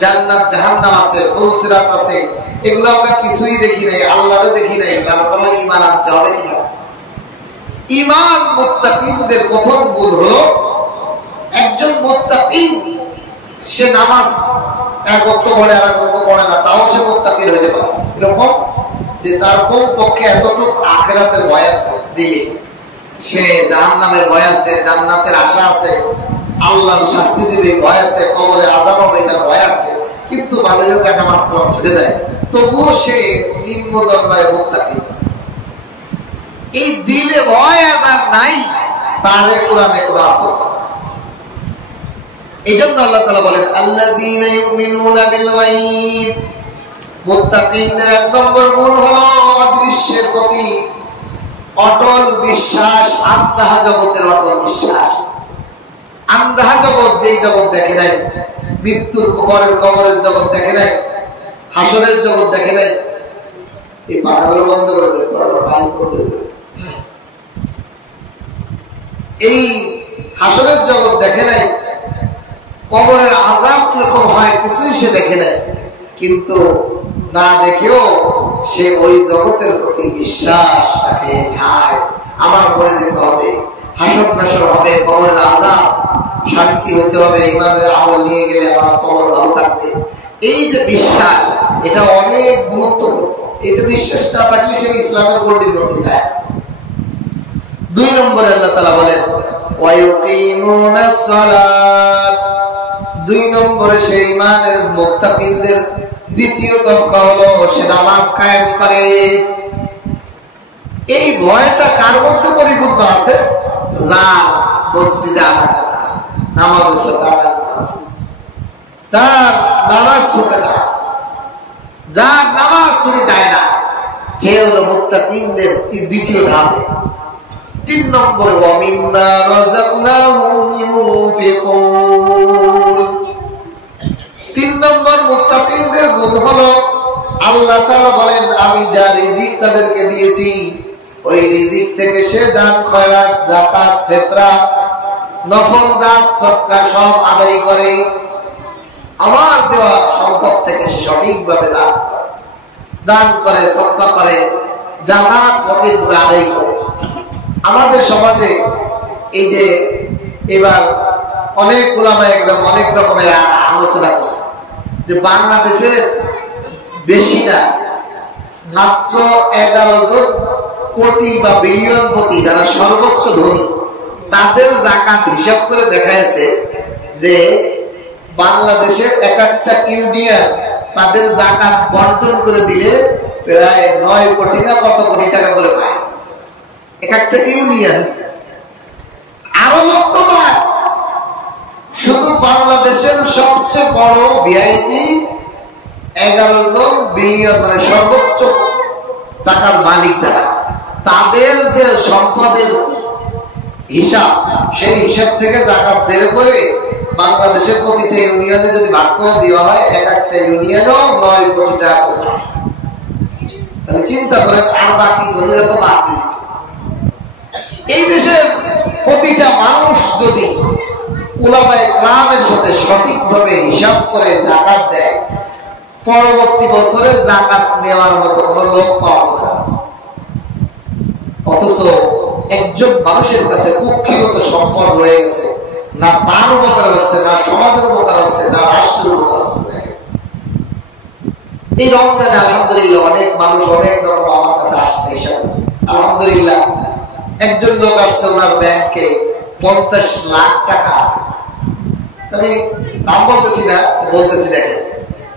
জান্নাত জাহান্নাম আছে, ফুলসিরাত আছে। এগুলো আমরা কিছুই দেখি নাই, আল্লাহরও দেখি নাই, তারপরে ঈমান আনতে হবে কিনা? ঈমান মুত্তাকিনদের প্রথম গুণ হলো, একজন মুত্তাকিন সে নামাজ এক ওয়াক্ত পড়ে আর এক ওয়াক্ত পড়ে না, তাও সে মুত্তাকিন হতে পারে। এরকম যে তার কোন পক্ষে এতটুকু আখিরাতের ভয় আছে, দিয়ে সে জাহান্নামের ভয় আছে, জান্নাতের আশা আছে, আল্লাহর শাস্তি দিবে ভয় আছে, কবরে আযাব হবে এটার ভয় আছে, কিন্তু মাঝে মাঝে নামাজ পড়া ছেড়ে দেয়, তবুও সে নিম্ন দরবারে মুত্তাকিন। এই দিলে ভয় আযাব নাই, তারে কোরআনে কোনো আসর। এই জন্য আল্লাহ তাআলা বলেন আল্লাযীনা ইউমিনুনা বিল গায়ব। মুত্তাকিনদের এক নম্বর গুণ হলো অদৃশ্যের প্রতি অটল বিশ্বাস, আন্দাহা জগতের অটল বিশ্বাস। আন্দাহা জগৎ, যেই জগৎ দেখে নাই, মৃত্যুর কবরের জগৎ দেখে নাই, হাসরের জগৎ দেখে নাই। এই পাখাগুলো বন্ধ করে দেবে, ফাইল করতে দেবে। এই হাসরের জগৎ দেখে নাই, কবরের আযাব কিরকম হয় কিছুই সে দেখে নাই, কিন্তু না দেখেও সে ওই জগতের প্রতি বিশ্বাস রাখে। আমার পরে যেতে হবে, হাসর নাসর হবে, কবরের আযাব শান্তি হতে হবে, ইমানের আমল নিয়ে গেলে আমার কবর ভালো থাকবে। এই যে বিশ্বাস, এটা অনেক গুরুত্বপূর্ণ। এটা বিশ্বাস না থাকলে সে ইসলামের গণ্ডির মধ্যে যায়। দুই নম্বরে আল্লাহ তাআলা বলেন ওয়ায়ুকিমুনাস সালাত। দুই নম্বরে সেই ঈমানের মুত্তাকিনদের দ্বিতীয় দরকার হলো সে নামাজ কায়েম করে। এই ভয়টা কার মধ্যে পরিপূর্ণ আছে? যার মসজিদে আছে, নামাজের সাথে আছে, তার নামাজ ছুটে না, যার নামাজ ছুটে যায় না, সে হলো মুত্তাকিনদের দ্বিতীয় ধাপে। তিন নম্বরে ওয়ামিম্মা রাযাকনাহুম ইউনফিকুন। তিন নম্বর মুত্তাকিনদের গুণ হলো আল্লাহ তাআলা বলেন আমি যা রিজিক তাদেরকে দিয়েছি, ওই রিজিক থেকে সে দান, খয়রাত, যাকাত, ফিতরা, নফল দান, সদকা সব আদায় করে। আমার দেওয়া সম্পদ থেকে সে সঠিকভাবে দান করে, সদকা করে, যাকাত সঠিকভাবে আদায় করে। আমাদের সমাজে এই যে এবার অনেক উলামায়ে কেরাম অনেক রকমের আলোচনা করছে যে বাংলাদেশের বেশি না, মাত্র 11 কোটি বা বিলিয়ন প্রতি যারা সর্বোচ্চ ধনী, তাদের যাকাত হিসাব করে দেখা যাচ্ছে যে বাংলাদেশের এক একটা ইউনিয়ন তাদের যাকাত বন্টন করে দিলে প্রায় 9 কোটি না কত কোটি টাকা করে পায় এক একটা ইউনিয়ন। আরো লক্ষ পায়। শুধু বাংলাদেশের সবচেয়ে বড় ভিআইপি 11 জন বিলিয়ন, মানে সর্বোচ্চ টাকার মালিক যারা, তাদের যে সম্পদের হিসাব, সেই হিসাব থেকে জাকাত বের করে বাংলাদেশের প্রতিটা ইউনিয়নে যদি ভাগ করে দেওয়া হয়, এক একটা ইউনিয়নও 9 কোটি টাকা করে। তাহলে চিন্তা করেন, আর বাকি ধনীরা তো বাদ দিয়েছে। এই দেশের প্রতিটা মানুষ যদি উলামায়ে কেরামের সাথে সঠিকভাবে হিসাব করে জাকাত দেয়, পরবর্তী বছরে জাকাত নেওয়ার মতো কোনো লোক পাওয়া যায় না। অথচ একজন মানুষের কাছে কুক্ষিগত সম্পদ রয়ে গেছে, না তার উপকার হচ্ছে, না সমাজের উপকার হচ্ছে, না রাষ্ট্রের উপকার হচ্ছে। এই রমজানে আলহামদুলিল্লাহ অনেক মানুষ অনেক রকম আমার কাছে আসছে হিসাবে। আলহামদুলিল্লাহ একজন লোক আসছে, ওনার ব্যাংকে 50 লাখ টাকা আছে। আমি নাম বলতেছি না, বলতেছি দেখেন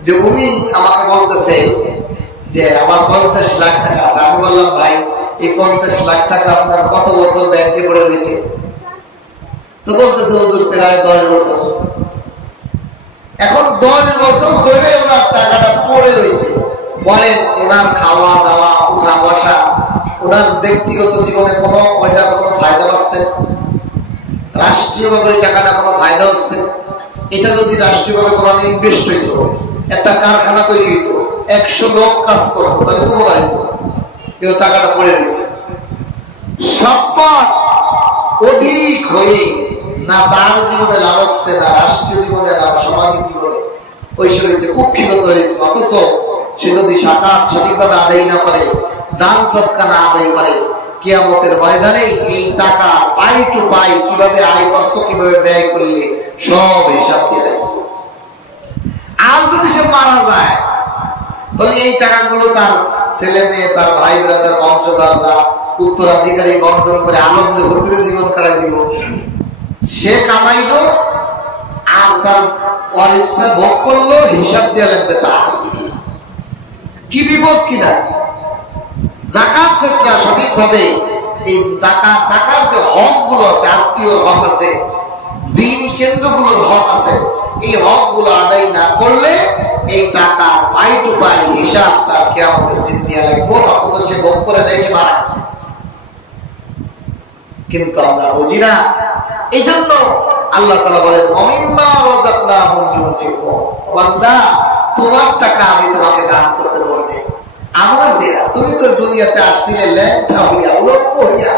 যে উনি আমাকে বলতেছে যে আমার 50 লাখ টাকা আছে। আমি বললাম, ভাই এই 50 লাখ টাকা আপনার কত বছর ব্যাংকে পড়ে রয়েছে? তো বলতেছে, হুজুর প্রায় 10 বছর। এখন 10 বছর ধরে ওনার টাকাটা পড়ে রয়েছে। বলেন, ওনার খাওয়া দাওয়া, উঠা বসা, ওনার ব্যক্তিগত জীবনে কোনো ওইটার কোনো ফায়দা হচ্ছে? রাষ্ট্রীয়ভাবে ওই টাকাটা কোনো ফায়দা হচ্ছে? এটা যদি রাষ্ট্রীয়ভাবে কোনো ইনভেস্ট হইত, একটা কারখানা তৈরি হইত, 100 লোক কাজ করতো, তাহলে তো উপকার হইত। কিন্তু টাকাটা পড়ে রয়েছে। সম্পদ অধিক হয়ে না তার জীবনে লাভ হচ্ছে, না রাষ্ট্রীয় জীবনে, না সামাজিক জীবনে, ওই সে হয়েছে কুক্ষিগত হয়েছে। অথচ সে যদি সাকাত সঠিকভাবে আদায় না করে, দান সদকা না আদায় করে, কিয়ামতের ময়দানে এই টাকা পাই টু পাই কিভাবে আয় করছো, কিভাবে ব্যয় করলে, সব হিসাব দিয়ে দেয়। আর যদি সে মারা যায়, তাহলে এই টাকাগুলো তার ছেলে মেয়ে, তার ভাই ব্রাদার, বংশধররা, উত্তরাধিকারী বন্টন করে আনন্দে ভর্তিতে জীবন কাটাই দিব। সে কামাইলো আর তার ওয়ারিসরা ভোগ করলো, হিসাব দিয়ে লাগবে তার। কি বিপদ কিনা! যাকাত ফিতরা সঠিকভাবে এই টাকার যে হক গুলো আছে, আত্মীয়র হক আছে, দ্বীনি কেন্দ্রগুলোর হক আছে, এই হক গুলো আদায় না করলে এই টাকা পাই টু পাই হিসাব তার কিয়ামতের দিন দিয়ে লাগবে। অথচ সে ভোগ করে দেয়, সে মারা গেছে। কিন্তু আমরা বুঝি না। এই জন্য আল্লাহ তাআলা বলেন, অমিম্মা রাযাকনাহুম ইউনফিকুন। বান্দা, তোমার টাকা আমি তোমাকে দান করতে বলবে, আমার দেয়া। তুমি তো দুনিয়াতে আসছিলে ল্যাংটা হইয়া, উলঙ্গ হইয়া,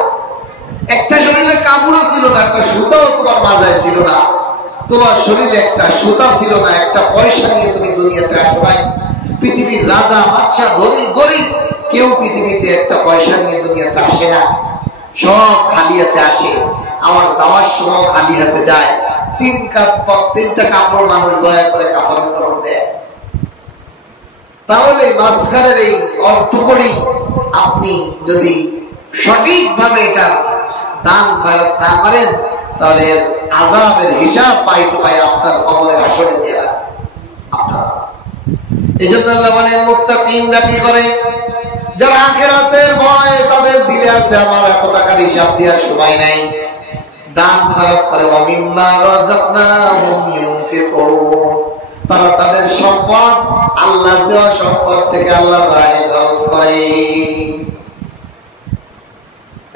একটা শরীরে কাপড়ও ছিল না, একটা সুতাও তোমার মাথায় ছিল না, তোমার শরীরে একটা সুতা ছিল না, একটা পয়সা নিয়ে তুমি দুনিয়াতে আসো নাই। পৃথিবীর রাজা, বাদশা, ধনী, গরিব, কেউ পৃথিবীতে একটা পয়সা নিয়ে দুনিয়াতে আসে না। সব খালি হাতে আসে। আমার যাওয়ার সময় খালি হাতে যায়। 3টা কাপড় মানুষ দয়া করে কাপড়ের উপর দেয়। তাহলে মাঝখানের এই অর্থকড়ি আপনি যদি সঠিকভাবে এটা দান ফেরত না করেন, তাহলে আযাবের হিসাব পাই টু পাই আপনার কবরে হাসরে দিয়ে রাখবে। এই জন্য আল্লাহ বলেন, মুত্তাকিনরা কি করে? যারা আখিরাতের ভয় তাদের দিলে আছে, আমার এত টাকার হিসাব দেওয়ার সময় নাই, দান খরচ করে। ওয়ামিম্মা রাযাকনাহুম ইউনফিকুন। তারা তাদের সম্পদ, আল্লাহর দেওয়া সম্পদ থেকে আল্লাহর রাহে খরচ করে।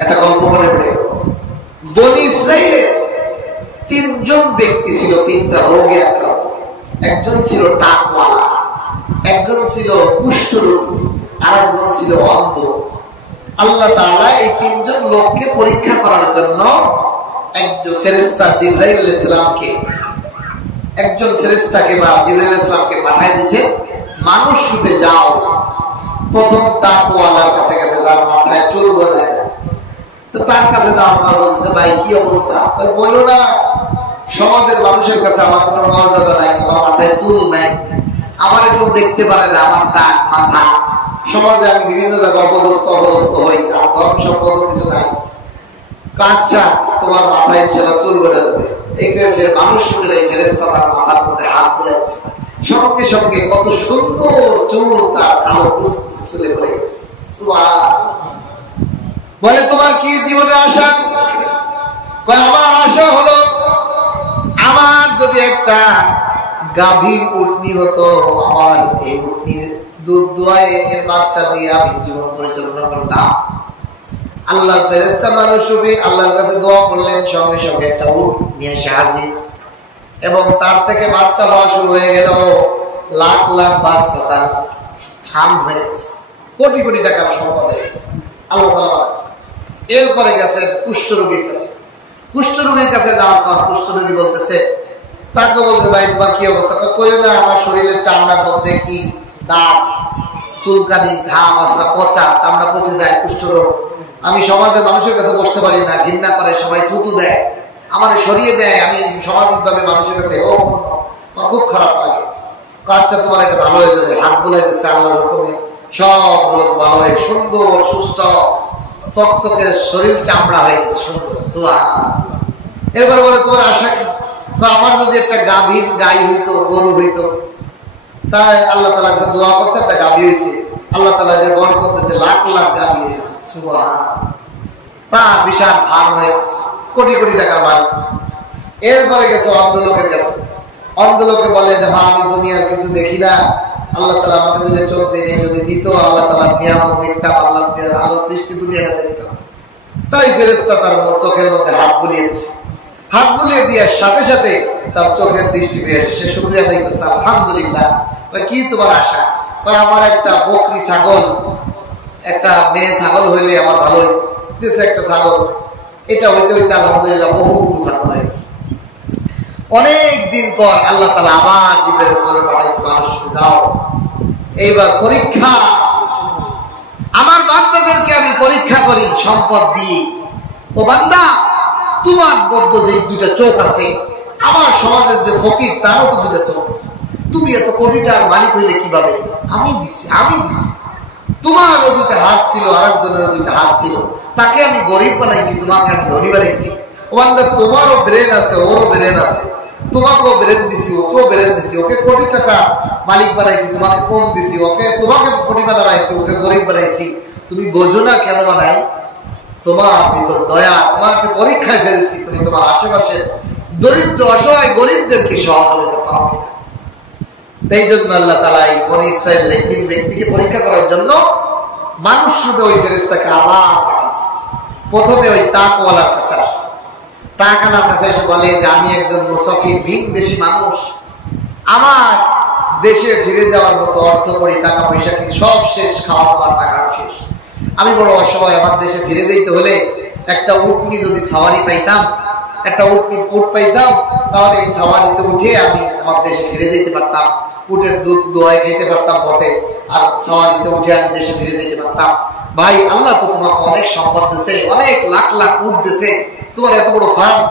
একটা গল্প মনে পড়ে। বনী ইসরাইলের 3 জন ব্যক্তি ছিল 3টা রোগে আক্রান্ত। একজন ছিল টাকওয়ালা, একজন ছিল কুষ্ঠরোগী, আর একজন ছিল অন্ধ। আল্লাহ তাআলা এই 3 জন লোককে পরীক্ষা করার জন্য একজন ফেরেশতা জিবরাইল আলাইহিস সালামকে, একজন ফেরেশতাকে বা জিবরাইল আলাইহিস সালামকে পাঠিয়ে দিয়েছে, মানুষ রূপে যাও প্রথম টাকওয়ালার কাছে গেছে, যার মাথায় চুল গজায় না। তো তার কাছে যাওয়ার পর বলছে, ভাই কি অবস্থা? বলো না, সমাজের মানুষের কাছে আমার কোনো মর্যাদা নাই, আমার মাথায় চুল নাই, আমার কেউ দেখতে পারে না, আমার টাক মাথা, সমাজে আমি বিভিন্ন জায়গায় অপদস্থ হই, আর ধর্ম সম্পদ কিছু নাই। আচ্ছা, তোমার মাথায় ছিল চুল গজা দেবে। এই মানুষ ফেরেশতা তার মাথার মধ্যে হাত বুলাচ্ছে, সঙ্গে সঙ্গে কত সুন্দর চুল তার কালো কুচকুচে চুলে পড়ে গেছে। বলে তোমার কি জীবনে আশা? আমার আশা হলো আমার যদি একটা গাভীর উটনি হতো, আমার এই উটনির দুধ দোয়ায় এর বাচ্চা দিয়ে আমি জীবন পরিচালনা করতাম। আল্লাহর ফেরেশতা মানুষ রূপে আল্লাহর কাছে দোয়া করলেন, সঙ্গে সঙ্গে একটা উট নিয়ে এসে হাজির, এবং তার থেকে বাচ্চা হওয়া শুরু হয়ে গেল। লাখ লাখ বাচ্চা তার ফার্ম হয়েছে, কোটি কোটি টাকার সম্পদ হয়েছে। আল্লাহ তাআলা বাচ্চা। এরপরে গেছে কুষ্ঠরোগীর কাছে। কুষ্ঠরোগীর কাছে যাওয়ার পর কুষ্ঠরোগী বলতেছে, তাকে বলতে ভাই তোমার কি অবস্থা? কই না, আমার শরীরের চামড়ার মধ্যে কি দাগ, চুলকানি, ঘাম আসা, পচা, চামড়া পচে যায়, কুষ্ঠরোগ। আমি সমাজের মানুষের কাছে বসতে পারি না, ঘৃণা করে, সবাই থুতু দেয়, আমার সরিয়ে দেয়, আমি সামাজিক ভাবে মানুষের কাছে আমার খুব খারাপ লাগে। আচ্ছা তোমার এটা ভালো হয়ে যাবে। হাত বোলাই দিচ্ছে আল্লাহর হুকুমে, সব রোগ ভালো হয়ে সুন্দর সুস্থ চকচকে শরীর চামড়া হয়ে গেছে সুন্দর। এরপরে বলে তোমার আশা কি? আমার যদি একটা গাভীর গাই হইতো, গরু হইতো, তাই আল্লাহ তাআলা কাছে দোয়া করছে, একটা গাভী হয়েছে, আল্লাহ তাআলা এর বড় করতেছে, লাখ লাখ গাভী হয়ে গেছে। তার বিশাল ফার্ম হয়ে গেছে, কোটি কোটি টাকার মালিক। এরপরে গেছে অন্ধ লোকের কাছে। অন্ধ লোকে বলে যে হ্যাঁ আমি দুনিয়ার কিছু দেখি না, আল্লাহ তাআলা আমাকে যদি চোখ দিয়ে যদি দিত, আল্লাহ তাআলার নিয়ামত দেখতাম, আল্লাহ সৃষ্টি দুনিয়াটা দেখতাম। তাই ফেরেশতা তার চোখের মধ্যে হাত বুলিয়ে দিচ্ছে। হাত বুলিয়ে দিয়ে সাথে সাথে তার চোখের দৃষ্টি ফিরে আসে। সে শুকরিয়া আদায় করছে, আলহামদুলিল্লাহ। কি তোমার আশা? আমার একটা বকরি ছাগল, একটা মেয়ে ছাগল হইলে আমার ভালো হইতো। দিয়েছে একটা ছাগল, এটা হইতে হইতে আলহামদুলিল্লাহ বহু ছাগল হয়ে গেছে। অনেক দিন পর আল্লাহ তাআলা আবার জিবরাইল রাসূলকে পাঠাইছে, মানুষ যাও এইবার পরীক্ষা, আমার বান্দাদেরকে আমি পরীক্ষা করি সম্পদ দিয়ে। ও বান্দা, তোমার মধ্যে যে দুইটা চোখ আছে, আমার সমাজের যে ফকির তারও তো দুইটা চোখ আছে, তুমি এত কোটিটার মালিক হইলে কিভাবে? আমি দিছি। তোমারও দুইটা হাত ছিল, আরেকজনেরও দুইটা হাত ছিল, তাকে আমি গরিব বানাইছি, তোমাকে আমি ধনী বানাইছি। ও বান্দা, তোমারও ব্রেন আছে, ওরও ব্রেন আছে, তোমাকেও ব্রেন দিছি, ওকেও ব্রেন দিছি, ওকে কোটি টাকা মালিক বানাইছি, তোমাকে কম দিছি, তোমাকে কোটি বানাইছি, ওকে গরিব বানাইছি। তুমি বোঝো না কেন বানাই? তোমার ভিতর দয়া, তোমাকে পরীক্ষায় ফেলছি, তুমি তোমার আশেপাশে দরিদ্র অসহায় গরিবদেরকে সহযোগিতা করো না। এই জন্য আল্লাহ তাআলা এই বনী ইসরাঈলের তিন ব্যক্তিকে পরীক্ষা করার জন্য মানুষ রূপে ওই ফেরেশতাকে আবার পাঠিয়েছে। প্রথমে ওই তাকওয়ালার কাছে আসছে। তাকওয়ালার কাছে এসে বলে যে আমি একজন মুসাফির, ভিনদেশী মানুষ, আমার দেশে ফিরে যাওয়ার মতো অর্থ করি, টাকা পয়সা কি সব শেষ, খাওয়া দাওয়ার টাকাও শেষ, আমি বড় অসহায়। আমার দেশে ফিরে যেতে হলে একটা উটনি যদি সাওয়ারি পাইতাম, একটা উট পাইতাম, তাহলে এই সাওয়ারিতে উঠে আমি আমার দেশে ফিরে যেতে পারতাম, উটের দুধ দোয়ায় খেতে পারতাম পথে, আর সাওয়ারিতে উঠে আমি দেশে ফিরে যেতে পারতাম। ভাই, আল্লাহ তো তোমাকে অনেক সম্পদ দিছে, অনেক লাখ লাখ উট দিছে, তোমার এত বড় ফার্ম,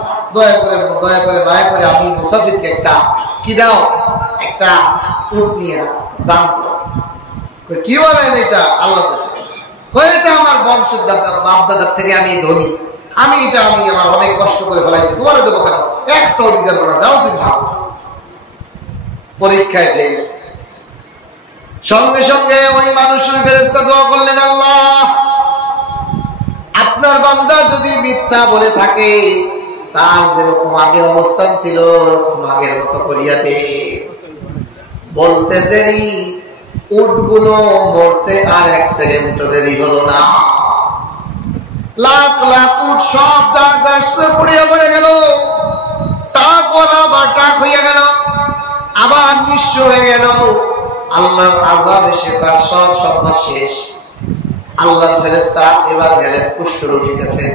দয়া করে মায়া করে আমি মুসাফিরকে একটা কি দাও, একটা উট নিয়ে দান করো। কি বলেন এটা? আল্লাহ দিছে। এটা আমার বংশের বাপ দাদার থেকে আমি ধনী, আমি আমার অনেক কষ্ট করে ফেলাইছি, তোমার দেবো কেন? একটা অধিকার করা, যাও তুমি ভাবো। পরীক্ষায় ফেল। সঙ্গে সঙ্গে ওই মানুষ ফেরেশতা দোয়া করলেন, আল্লাহ আপনার বান্দা যদি মিথ্যা বলে থাকে, তার যেরকম আগে অবস্থান ছিল ওরকম আগের মতো করিয়া দে। বলতে দেরি, উটগুলো মরতে আর এক সেকেন্ড দেরি হলো না। লাখ লাখ উট সব দাস করে পড়িয়া পড়ে গেল। টাকওয়ালা বা টাক হইয়া গেল, আবার নিঃস্ব হয়ে গেল। আল্লাহর আযাব এসে তার সব সম্পদ শেষ। আল্লাহর ফেরেশতা এবার গেলেন কুষ্ঠরোগীর কাছে,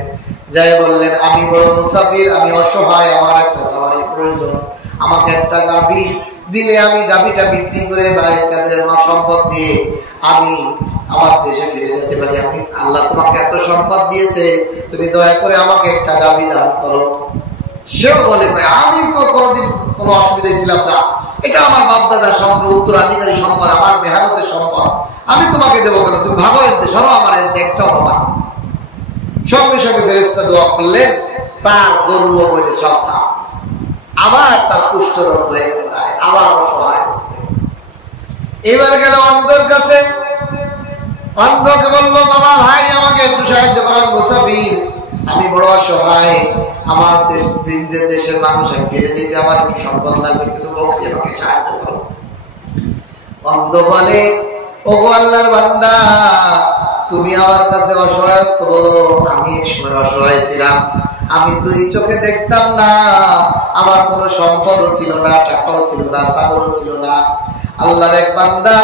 যাই বললেন আমি বড় মুসাফির, আমি অসহায়, আমার একটা সাওয়ারি প্রয়োজন, আমাকে একটা গাভী দিলে আমি গাভীটা বিক্রি করে বা তাদের সম্পদ দিয়ে আমি আমার দেশে ফিরে যেতে পারি। আমি আল্লাহ তোমাকে এত সম্পদ দিয়েছে, তুমি দয়া করে আমাকে একটা গাভী দান করো। সেও বলে ভাই আমি তো কোনোদিন কোনো অসুবিধায় ছিলাম না, এটা আমার বাপদাদার সম্পদ, উত্তরাধিকারী সম্পদ, আমার মেহনতের সম্পদ, আমি তোমাকে দেবো কেন? তুমি ভালো এতে সরো, আমার এতে একটাও পাবা না। সঙ্গে সঙ্গে ফেরেশতা দোয়া করলেন, তার গরু বলে সব সাপ, আবার তার কুষ্ঠরোগ হয়ে গেল, আবার অসহায় অবস্থায়। এবার গেল অন্ধর কাছে। অন্ধকে বললো, বাবা ভাই আমাকে একটু সাহায্য করার, মুসাফির আমি বড় অসহায়, আমার দেশের মানুষ ফিরে যেতে আমার একটু সম্পদ লাগবে, কিছু বকরি আমাকে সাহায্য করো। অন্ধ বলে, ওগো আল্লাহর বান্দা, তুমি আমার কাছে অসহায়ত্ব বলো, আমি এক সময় অসহায় ছিলাম, আমি দুই চোখে দেখতাম না, আমার কোনো সম্পদও ছিল না, টাকাও ছিল না, ছাগলও ছিল না। আল্লাহর এক বান্দা,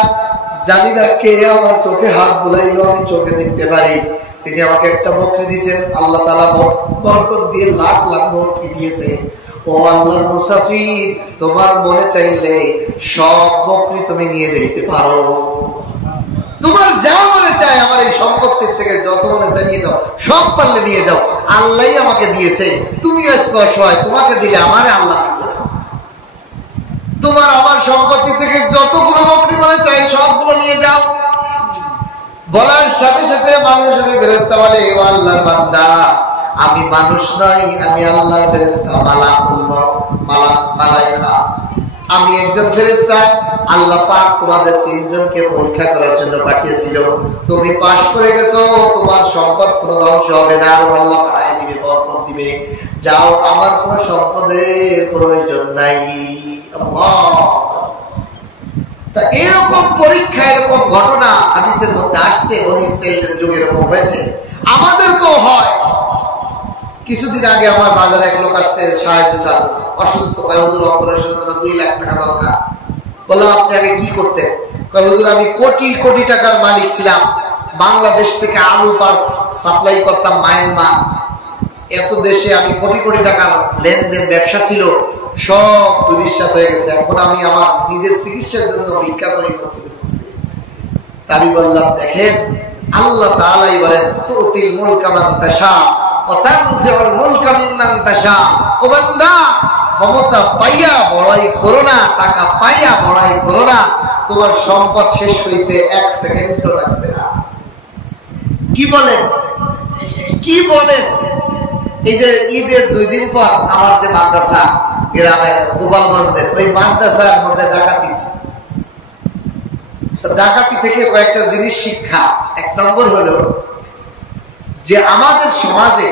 জানি না কে আমার চোখে হাত বুলাইলো, আমি চোখে দেখতে পারি, তিনি আমাকে একটা বকরি দিয়েছেন, আল্লাহ তাআলা বরকত দিয়ে লাখ লাখ বকরি দিয়েছে। ও আল্লাহর মুসাফির, তোমার মনে চাইলে সব বকরি তুমি নিয়ে যেতে পারো, তোমার যা মনে চায় আমার এই সম্পত্তির থেকে যত মনে চায় নিয়ে যাও, সব পারলে নিয়ে যাও, আল্লাহই আমাকে দিয়েছে, তুমি আজকে অসহায়, তোমাকে দিলে আমারে আল্লাহ দিবে, তোমার আমার সম্পত্তি থেকে যতগুলো বকরি মনে চাই সবগুলো নিয়ে যাও। বলার সাথে সাথে মানুষ আমি ফেরেশতা বলে, ও আল্লাহর বান্দা, আমি মানুষ নই, আমি আল্লাহর ফেরেশতা, মালায়েকা, আমি একজন ফেরেশতা। আল্লাহ পাক তোমাদের তিনজনকে পরীক্ষা করার জন্য পাঠিয়েছিল, তুমি পাশ করে গেছো, তোমার সম্পদ কোনো ধ্বংস হবে না, আর আল্লাহ বাড়ায় দিবে, বরকত দিবে, যাও, আমার কোনো সম্পদের প্রয়োজন নাই। আল্লাহ, তা এরকম পরীক্ষা, এরকম ঘটনা হাদিসের মধ্যে আসছে, বনী ইসরাঈলের যুগে এরকম হয়েছে, আমাদেরকেও হয়। কিছুদিন আগে আমার বাজারে এক লোক আসছে সাহায্য চাল, অসুস্থ, হুজুর অপারেশনের জন্য 2 লাখ টাকা দরকার। বললাম আপনি আগে কি করতেন? হুজুর আমি কোটি কোটি টাকার মালিক ছিলাম, বাংলাদেশ থেকে আলু পাস সাপ্লাই করতাম মায়ানমার, এত দেশে আমি কোটি কোটি টাকার লেনদেন ব্যবসা ছিল, সব দুর্বিশ্বাস হয়ে গেছে, এখন আমি আমার নিজের চিকিৎসার জন্য ভিক্ষা করি করছি। আমি বললাম, দেখেন আল্লাহ তাআলাই বলেন, তুতিল মুলকা মান তাশা ওয়া তানজিউল মুলকা মিম্মান তাশা, ও বান্দা ক্ষমতা পাইয়া বড়াই করো না, টাকা পাইয়া বড়াই করো না, তোমার সম্পদ শেষ হইতে 1 সেকেন্ডও লাগবে না। কি বলেন, কি বলেন? এই যে ঈদের 2 দিন পর আমার যে মাদ্রাসা গ্রামের গোপালগঞ্জের, ওই মাদ্রাসার মধ্যে ডাকাতি, ডাকাতি থেকে কয়েকটা জিনিস শিক্ষা। 1 নম্বর হলো যে আমাদের সমাজে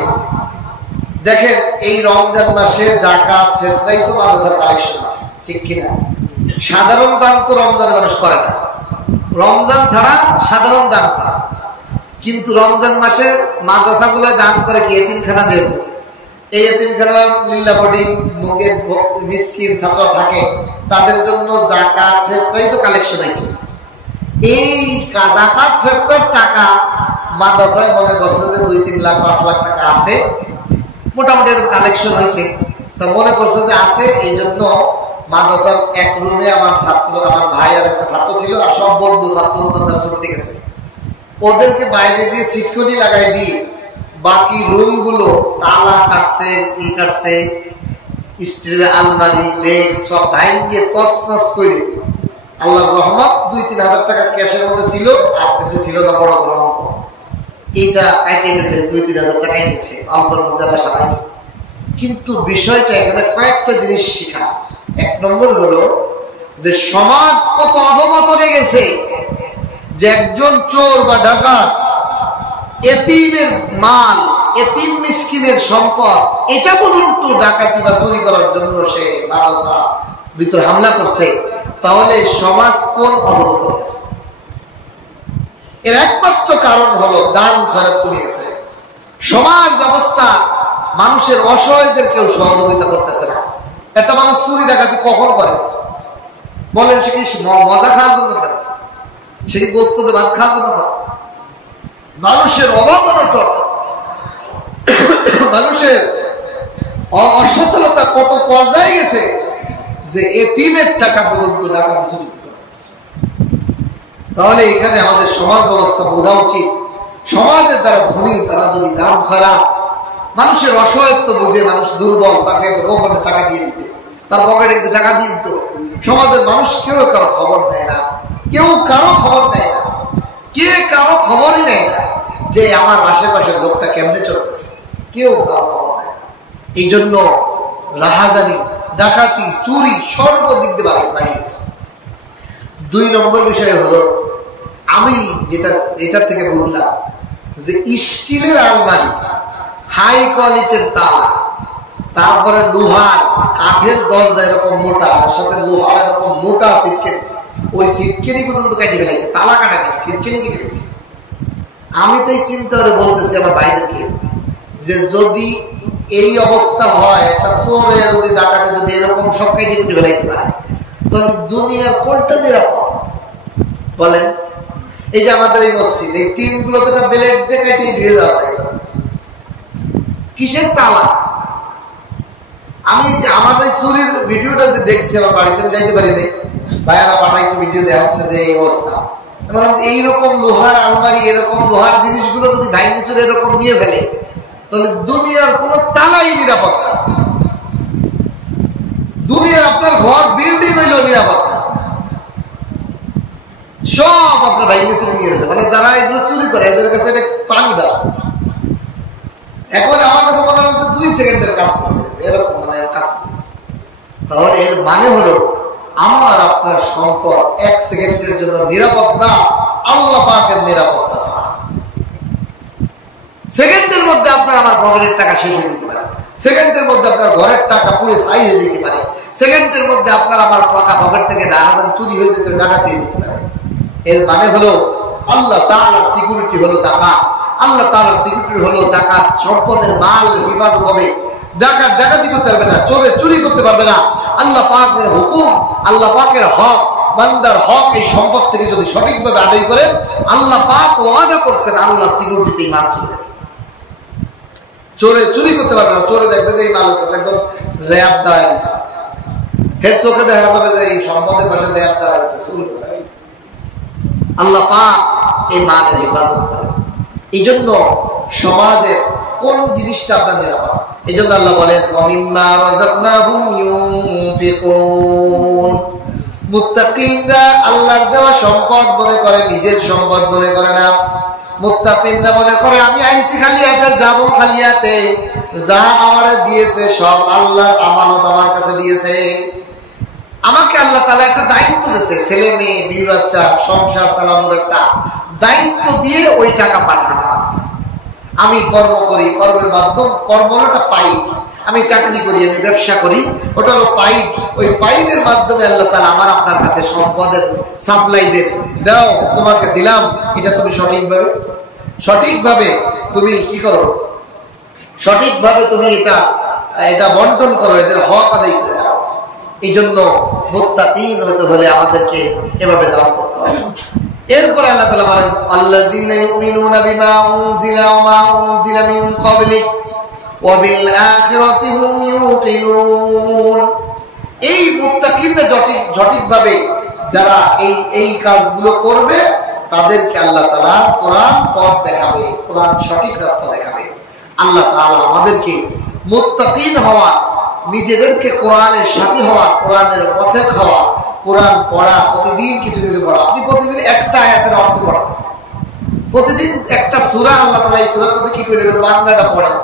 দেখেন এই রমজান মাসে যাকাত ফিতরাই তো মাদ্রাসার কালেকশন, ঠিক কিনা? সাধারণ দান তো রমজানে মানুষ করে না, রমজান ছাড়া সাধারণ দান করে, কিন্তু রমজান মাসে মাদ্রাসাগুলো দান করে কি এতিমখানা, যেহেতু এই এতিমখানা লিল্লাহ বডি মুখের মিসকিন ছাত্র থাকে, তাদের জন্য যাকাত ফিতরাই তো কালেকশন হয়েছে। এই যাকাত ফিতরার টাকা মাদ্রাসায় মনে করছে যে 2-3 লাখ 5 লাখ টাকা আছে, মোটামুটি কালেকশন হয়েছে, তা মনে করছে যে আছে, এই জন্য মাদ্রাসার এক রুমে আমার ছাত্র, আমার ভাই আর একটা ছাত্র ছিল, আর সব বন্ধু ছাত্র ছুটি গেছে, ওদেরকে বাইরে দিয়ে সিটকনি লাগাই দিয়ে বাকি রুম গুলো তালা কাটছে, কি কাটছে, স্টিলের আলমারি, ডেস্ক সব ভাঙিয়ে তছনছ করে, আল্লাহর রহমত 2-3 হাজার টাকা ক্যাশের মধ্যে ছিল, আর কিছু ছিল না বড় বড় অঙ্ক, এটা 2-3 হাজার টাকা এনেছে, অঙ্কের মধ্যে আল্লাহ সাজাইছে। কিন্তু বিষয়টা এখানে কয়েকটা জিনিস শেখা। 1 নম্বর হলো যে সমাজ কত অধঃপতনে গেছে, যে একজন চোর বা ডাকাত এতিমের মাল, এতিম মিসকিনের সম্পদ, এটা পর্যন্ত ডাকাতি বা চুরি করার জন্য সে মাদ্রাসা ভিতরে হামলা করছে, তাহলে সমাজ কোন অধঃপতনে গেছে? এর একমাত্র কারণ হলো দান খয়রাত কমে গেছে, সমাজ ব্যবস্থা মানুষের অসহায়দেরকেও সহযোগিতা করতেছে না। একটা মানুষ চুরি ডাকাতি কখন করে বলেন? সে কি মজা খাওয়ার জন্য করে? সে কি গোস্ত দিয়ে ভাত খাওয়ার জন্য করে? মানুষের অভাব অনটন, মানুষের অসচলতা কত পর্যায়ে গেছে যে এতিমের টাকা পর্যন্ত ডাকাতি চুরি করতেছে। তাহলে এখানে আমাদের সমাজ ব্যবস্থা বোঝা উচিত, সমাজের দ্বারা ধনী তারা যদি দান খারাপ, মানুষের অসহায়ত্ব বুঝে, মানুষ দুর্বল, তাকে গোপনে টাকা দিয়ে দিতে, তার পকেটে কিন্তু টাকা দিয়ে দিত। সমাজের মানুষ কেউ কারো খবর নেয় না, কেউ কারো খবর নেয় না, কে কারো খবরই নেয় না যে আমার আশেপাশের লোকটা কেমনে চলতেছে, কেউ কারো খবর নেয় না। এই জন্য রাহাজানি, ডাকাতি, চুরি সর্বদিক দিয়ে বাড়িয়েছে। দুই নম্বর বিষয় হলো, আমি এটা থেকে বুঝলাম যে স্টিলের আলমারি, হাই কোয়ালিটির তালা, তারপরে লোহার কাঠের দরজা এরকম মোটা, আর সাথে লোহার এরকম মোটা সিটকেনি, ওই সিটকেনি পর্যন্ত কেটে ফেলেছে, তালা কাটা নেই, সিটকেনি কেটে ফেলেছে। আমি তো এই চিন্তা করে বলতেছি আমার ভাইদেরকে যে যদি এই অবস্থা হয়, একটা চোরে যদি ডাকাতে যদি এরকম সব কেটে কেটে ফেলাইতে পারে, তাহলে দুনিয়ার কোনটা নিরাপদ বলেন? এই যে আমাদের এই মসজিদ, এই টিনগুলো তো ব্লেড দিয়ে কেটে দিয়ে দেওয়া যায়, কিসের তালা? আমি আমাদের চুরির ভিডিওটা যে দেখছি আমার বাড়িতে যাইতে পারি নাই, ভাইয়ারা পাঠাইছে ভিডিও দেখাচ্ছে যে এই অবস্থা। এইরকম লোহার আলমারি, এরকম লোহার জিনিসগুলো যদি ভাইঙ্গে চুরে এরকম নিয়ে ফেলে, তাহলে দুনিয়ার কোন তালাই নিরাপদ না। দুনিয়ার আপনার ঘর বিল্ডিং হইলেও নিরাপদ না, সব আপনার ভাইঙ্গে চুরে নিয়েছে। মানে যারা এগুলো চুরি করে এদের কাছে এটা পানি বা এখন আমার কাছে মনে হচ্ছে 2 সেকেন্ডের কাজ করছে, এরকম মানে কাজ করছে। তাহলে এর মানে হলো আমার আপনার সম্পদ 1 সেকেন্ডের জন্য নিরাপদ না, আল্লাহ পাকের নিরাপত্তা ছাড়া। সেকেন্ডের মধ্যে আপনার আমার পকেটের টাকা শেষ হয়ে যেতে পারে, সেকেন্ডের মধ্যে আপনার ঘরের টাকা পুরো ছাই হয়ে যেতে পারে, সেকেন্ডের মধ্যে আপনার আমার টাকা পকেট থেকে চুরি হয়ে যেতে, ডাকাতি হয়ে যেতে পারে। এর মানে হলো আল্লাহ তাআলার সিকিউরিটি হলো জাকাত, আল্লাহ তাআলার সিকিউরিটি হলো জাকাত। সম্পদের মাল হিফাজত হবে, ডাকাতি করতে পারবে না, চোরে চুরি করতে পারবে না। আল্লাহ পাকের হুকুম, আল্লাহ পাকের হক, বান্দার হক, এই সম্পদ থেকে যদি সঠিকভাবে আদায় করেন, আল্লাহ পাক ওয়াদা করছেন আল্লাহ সিকিউরিটিতে মাল চলে যাবে, চোরে চুরি করতে পারবে না। চোরে দেখবে যে এই মালের কাছে একদম র্যাব দাঁড়ায় দিচ্ছে, হেড চোখে দেখা যাবে যে এই সম্পদের পাশে র্যাব দাঁড়ায় দিচ্ছে, চুরি করতে পারবে। আল্লাহ পাক এই মালের হেফাজত করেন। এই জন্য সমাজের কোন জিনিসটা আপনার নিরাপদ? এই জন্য আল্লাহ বলেন ওয়ামিম্মা রাযাকনাহুম ইউনফিকুন। মুত্তাকিনরা আল্লাহর দেওয়া সম্পদ মনে করে নিজের সম্পদ মনে করে না। মুত্তাকিনরা মনে করে আমি আইছি খালি হাতে, যাব খালি হাতে, যা আমারে দিয়েছে সব আল্লাহর আমানত, আমার কাছে দিয়েছে। আমাকে আল্লাহ তাআলা একটা দায়িত্ব দিয়েছে, ছেলে মেয়ে, বিবি বাচ্চা, সংসার চালানোর একটা দায়িত্ব দিয়ে ওই টাকা পাঠানো আছে। আমি কর্ম করি, কর্মের মাধ্যম, কর্মটা পাই। আমি চাকরি করি, আমি ব্যবসা করি, ওটা হলো পাইপ। ওই পাইপের মাধ্যমে আল্লাহ তাআলা আমার আপনার কাছে সম্পদের সাপ্লাই দেন, দাও তোমাকে দিলাম, এটা তুমি সঠিকভাবে তুমি কি করো, সঠিকভাবে তুমি এটা বন্টন করো, এদের হক আদায় করে দাও। এই জন্য মুত্তাকিন হতে হলে আমাদেরকে এভাবে দান করতে হবে। এরপর আল্লাহ তাআলা বলেন আল্লাযীনা ইউমিনুনা বিমা উনজিলা ওয়া মা উনজিলা মিন ক্বাবলিক ওয়া বিল আখিরাতি হুম ইউকিনুন। এই মুত্তাকিনরা সঠিকভাবে যারা এই কাজগুলো করবে, তাদেরকে আল্লাহ তাআলা কোরআন পথ দেখাবে, কোরআন সঠিক রাস্তা দেখাবে। আল্লাহ তাআলা আমাদেরকে মুত্তাকিন হওয়া, নিজেদেরকে কোরআনের সাথী হওয়া, কোরআনের পথে খাওয়া, কোরআন পড়া, প্রতিদিন কিছু কিছু পড়া। আপনি প্রতিদিন একটা আয়াতের অর্থ পড়া, প্রতিদিন একটা সূরা, আল্লাহ তাআলা এই সূরার মধ্যে কি করে বাংলাটা পড়েন।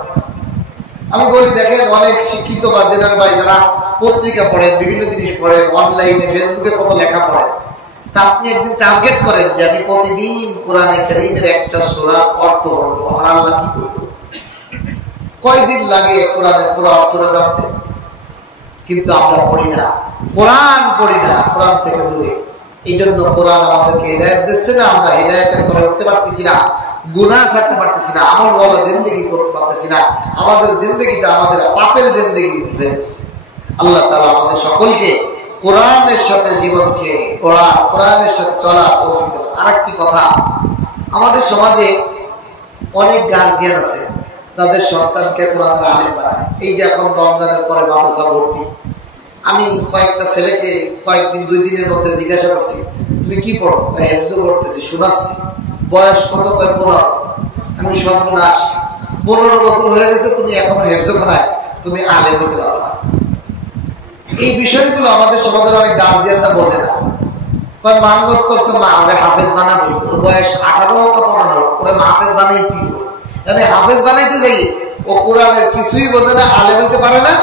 আমি বলি দেখেন, অনেক শিক্ষিত বা জেনারেল ভাই যারা পত্রিকা পড়েন, বিভিন্ন জিনিস পড়েন, অনলাইনে ফেসবুকে কত লেখা পড়েন, তা আপনি একদিন টার্গেট করেন যে আমি প্রতিদিন কোরআনে কারীমের একটা সূরার অর্থ পড়বো, আমার আল্লাহ কি করবো। কয়দিন লাগে কোরআনের পুরো অর্থটা জানতে? কিন্তু আমরা পড়ি না, কোরআন পড়ি না, কোরআন থেকে দূরে। এই জন্য কোরআন আমাদেরকে হিদায়াত দিচ্ছে না, আমরা হিদায়াতের করে উঠতে পারতেছি না, গুনাহ ছাড়তে পারতেছি না, আমল ওয়ালা জিন্দেগি করতে পারতেছি না। আমাদের জিন্দেগিটা আমাদের পাপের জিন্দেগি হয়ে গেছে। আল্লাহ তাআলা আমাদের সকলকে কোরআনের সাথে জীবনকে পড়া, কোরআনের সাথে চলা তৌফিক দেন। আরেকটি কথা, আমাদের সমাজে অনেক গার্জিয়ান আছে তাদের সন্তানকে কোরআনের আলেম বানায়। এই যে এখন রমজানের পরে মাদ্রাসা ভর্তি, আমি কয়েকটা ছেলেকে কয়েকদিন 2 দিনের মধ্যে জিজ্ঞাসা করছি তুমি কি পড়ো? হেফজ পড়তেছি, শোনাচ্ছি। বয়স কত? 15। আমি সর্বনাশ, 15 বছর হয়ে গেছে, তুমি এখনো হেফজ খানায়, তুমি আলেম হতে পারো না। এই বিষয়গুলো আমাদের সমাজের অনেক গার্জিয়ানরা বোঝে না। মানবত করছে মা ওরে হাফেজ বানাবে, ওর বয়স 18 বা 15, ওরে হাফেজ বানাই কি করবো? হাফেজ বানাইতে যাই ও কোরআনের কিছুই বোঝে না, আলেম হতে পারে না,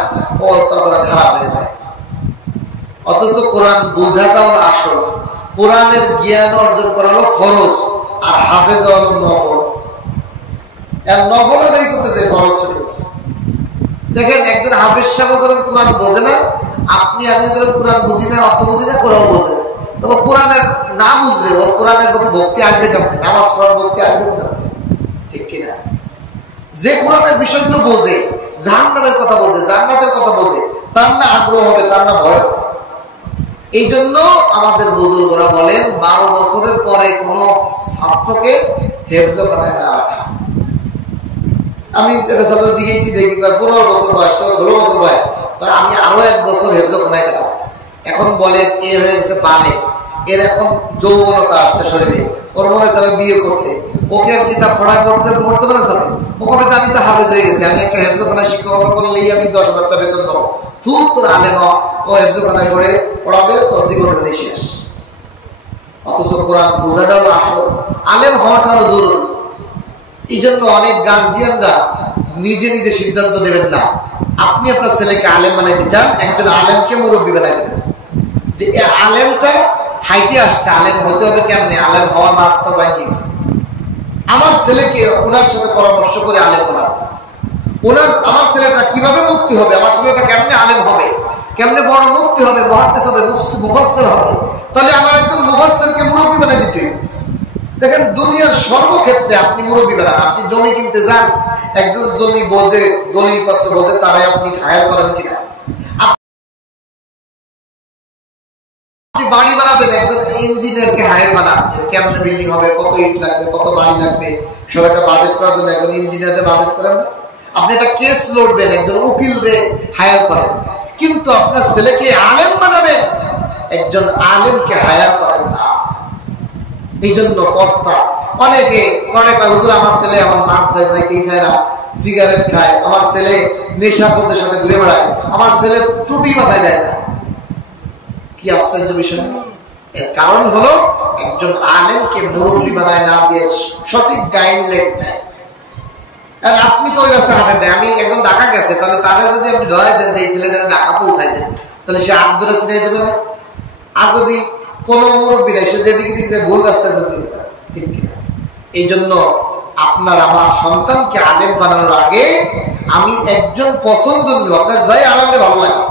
ও তারপরে খারাপ হয়ে যায়। অথচ কোরআন বোঝাটাও আসল, কোরআনের জ্ঞান অর্জন করা হলো ফরজ, আর হাফেজ হলো নফল। আর নফলও দেরি করতেছে, ফরজ চলে গেছে। দেখেন একজন হাফেজ সাহেব যখন কোরআন বোঝে না, আপনি আমি যখন কোরআন বুঝি না, অর্থ বুঝি না, কোরআন বোঝে না, তবে কোরআনের না বুঝলে ওর কোরআনের প্রতি ভক্তি আসবে কেমন, নামাজ পড়ার ভক্তি আসবে কেমন, ঠিক কিনা? যে কোরআনের বিষয়গুলো বোঝে, জাহান্নামের কথা বোঝে, জান্নাতের কথা বোঝে, তার না আগ্রহ হবে, তার না ভয় হবে। এই জন্য আমাদের বুজুর্গরা বলেন 12 বছরের পরে কোন ছাত্রকে হেফজখানায় না রাখা। আমি একটা ছাত্র দিয়েছি, দেখি 15 বছর বয়স, 16 বছর বয়স, আমি আরো 1 বছর হেফজখানায় কাটাবো। এখন বলেন এ হয়ে গেছে বালে, এর এখন যৌবনতা আসছে শরীরে, ওর মনে যাবে বিয়ে করতে, ওকে আর কিতাব পড়া পড়তে পারে যাবে, ও কবে আমি তো হাফেজ হয়ে গেছি, আমি একটা হেফজখানায় শিক্ষকতা করলেই আমি 10,000 টাকা বেতন পাবো। তোর আলেম ও হেফজখানায় পড়ে পড়াবে, ওর জীবনের নেই শেষ। অথচ কোরআন বোঝাটাও আসল, আলেম হওয়াটাও জরুরি। এই জন্য অনেক গার্জিয়ানরা নিজে নিজে সিদ্ধান্ত নেবেন না। আপনি আপনার ছেলেকে আলেম বানাইতে চান, একজন আলেমকে মুরব্বী বানাই দেবেন, যে আলেমটা হাইটে আসছে, আলেম হতে হবে কেমনে, আলেম হওয়ার রাস্তা যাইতেছে। আমার ছেলেকে ওনার সাথে পরামর্শ করে আলেম বানাবো। আমার ছেলেটা কিভাবে মুক্তি হবে, আমার ছেলেটা কেমনে আলেম হবে, কেমনে বড় মুক্তি হবে, মুহাদ্দিস হবে, মুফাসসির হবে, তাহলে আমার একজন মুফাসসিরকে মুরব্বী বানাই দিতে হবে। দেখেন দুনিয়ার সর্বক্ষেত্রে আপনি মুরব্বী বানান। আপনি জমি কিনতে যান, একজন জমি বোঝে, দলিলপত্র বোঝে, তারাই আপনি হায়ার করেন কিনা? আপনি বাড়ি বানাবেন, একজন ইঞ্জিনিয়ারকে হায়ার বানান, যে কেমন বিল্ডিং হবে, কত ইট লাগবে, কত বাড়ি লাগবে, সব একটা বাজেট করার জন্য একজন ইঞ্জিনিয়ারের বাজেট করেন না? আপনি একটা কেস লড়বেন, একজন উকিলরে হায়ার করেন। কিন্তু আপনার ছেলেকে আলেম বানাবেন, একজন আলেমকে হায়ার করেন না। এই জন্য পস্তা অনেকে হুজুর আমার ছেলে আমার মাছ যাইতেই চায় না, সিগারেট খায়, আমার ছেলে নেশাখোরদের সাথে ঘুরে বেড়ায়, আমার ছেলে টুপি মাথায় দেয় না। কি আশ্চর্য বিষয়! এর কারণ হলো একজন আলেমকে মুরব্বী বানায় না দিয়ে সঠিক গাইডলাইন নেয়। আর আপনি তো ওই রাস্তায় হাঁটেন না। আমি একজন ঢাকা গেছে, তাহলে তারা যদি আপনি ধরাই দেন এই ছেলেটা ঢাকা পৌঁছাই দেন, তাহলে সে আগ ধরে চিনাই দেবে না? আর যদি কোনো মুরব্বী নাই, সে যেদিকে দিকে ভুল রাস্তায় চলতে পারে, ঠিক কিনা? এই জন্য আপনার আমার সন্তানকে আলেম বানানোর আগে আমি একজন পছন্দনীয়, আপনার যাই আলেমে ভালো লাগে,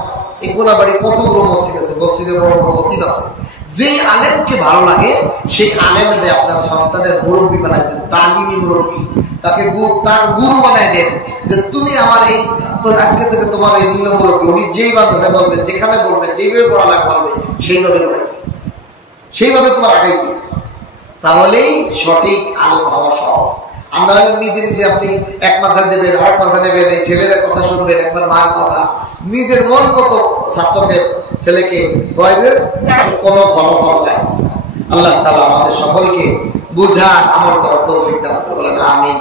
এই গোলাবাড়ি কতগুলো মসজিদ আছে, মসজিদে বড় বড় খতিব আছে, যেই আলেমকে ভালো লাগে সেই আলেমে আপনার সন্তানের মুরব্বী বানাই দেন, তালিমি মুরব্বী, তাকে তার গুরু বানাই দেন, যে তুমি আমার এই আজকে থেকে তোমার এই নীল মুরব্বী, উনি যেই বান্ধবে বলবেন, যেখানে বলবেন, যেইভাবে পড়ালেখা করবে সেইভাবে পড়াই, সেইভাবে তোমার আগাই দিবে। তাহলেই সঠিক আলেম হওয়া সহজ। আমরা নিজে নিজে আপনি এক মাসা দেবেন, আরেক মাসা নেবেন, এই ছেলের কথা শুনবেন, একবার মার কথা, নিজের মন মতো ছাত্রকে ছেলেকে কোনো ফলাফল লাগছে। আল্লাহ তাআলা আমাদের সকলকে বুঝার আমল করার তৌফিক দান করুন, বলেন আমিন।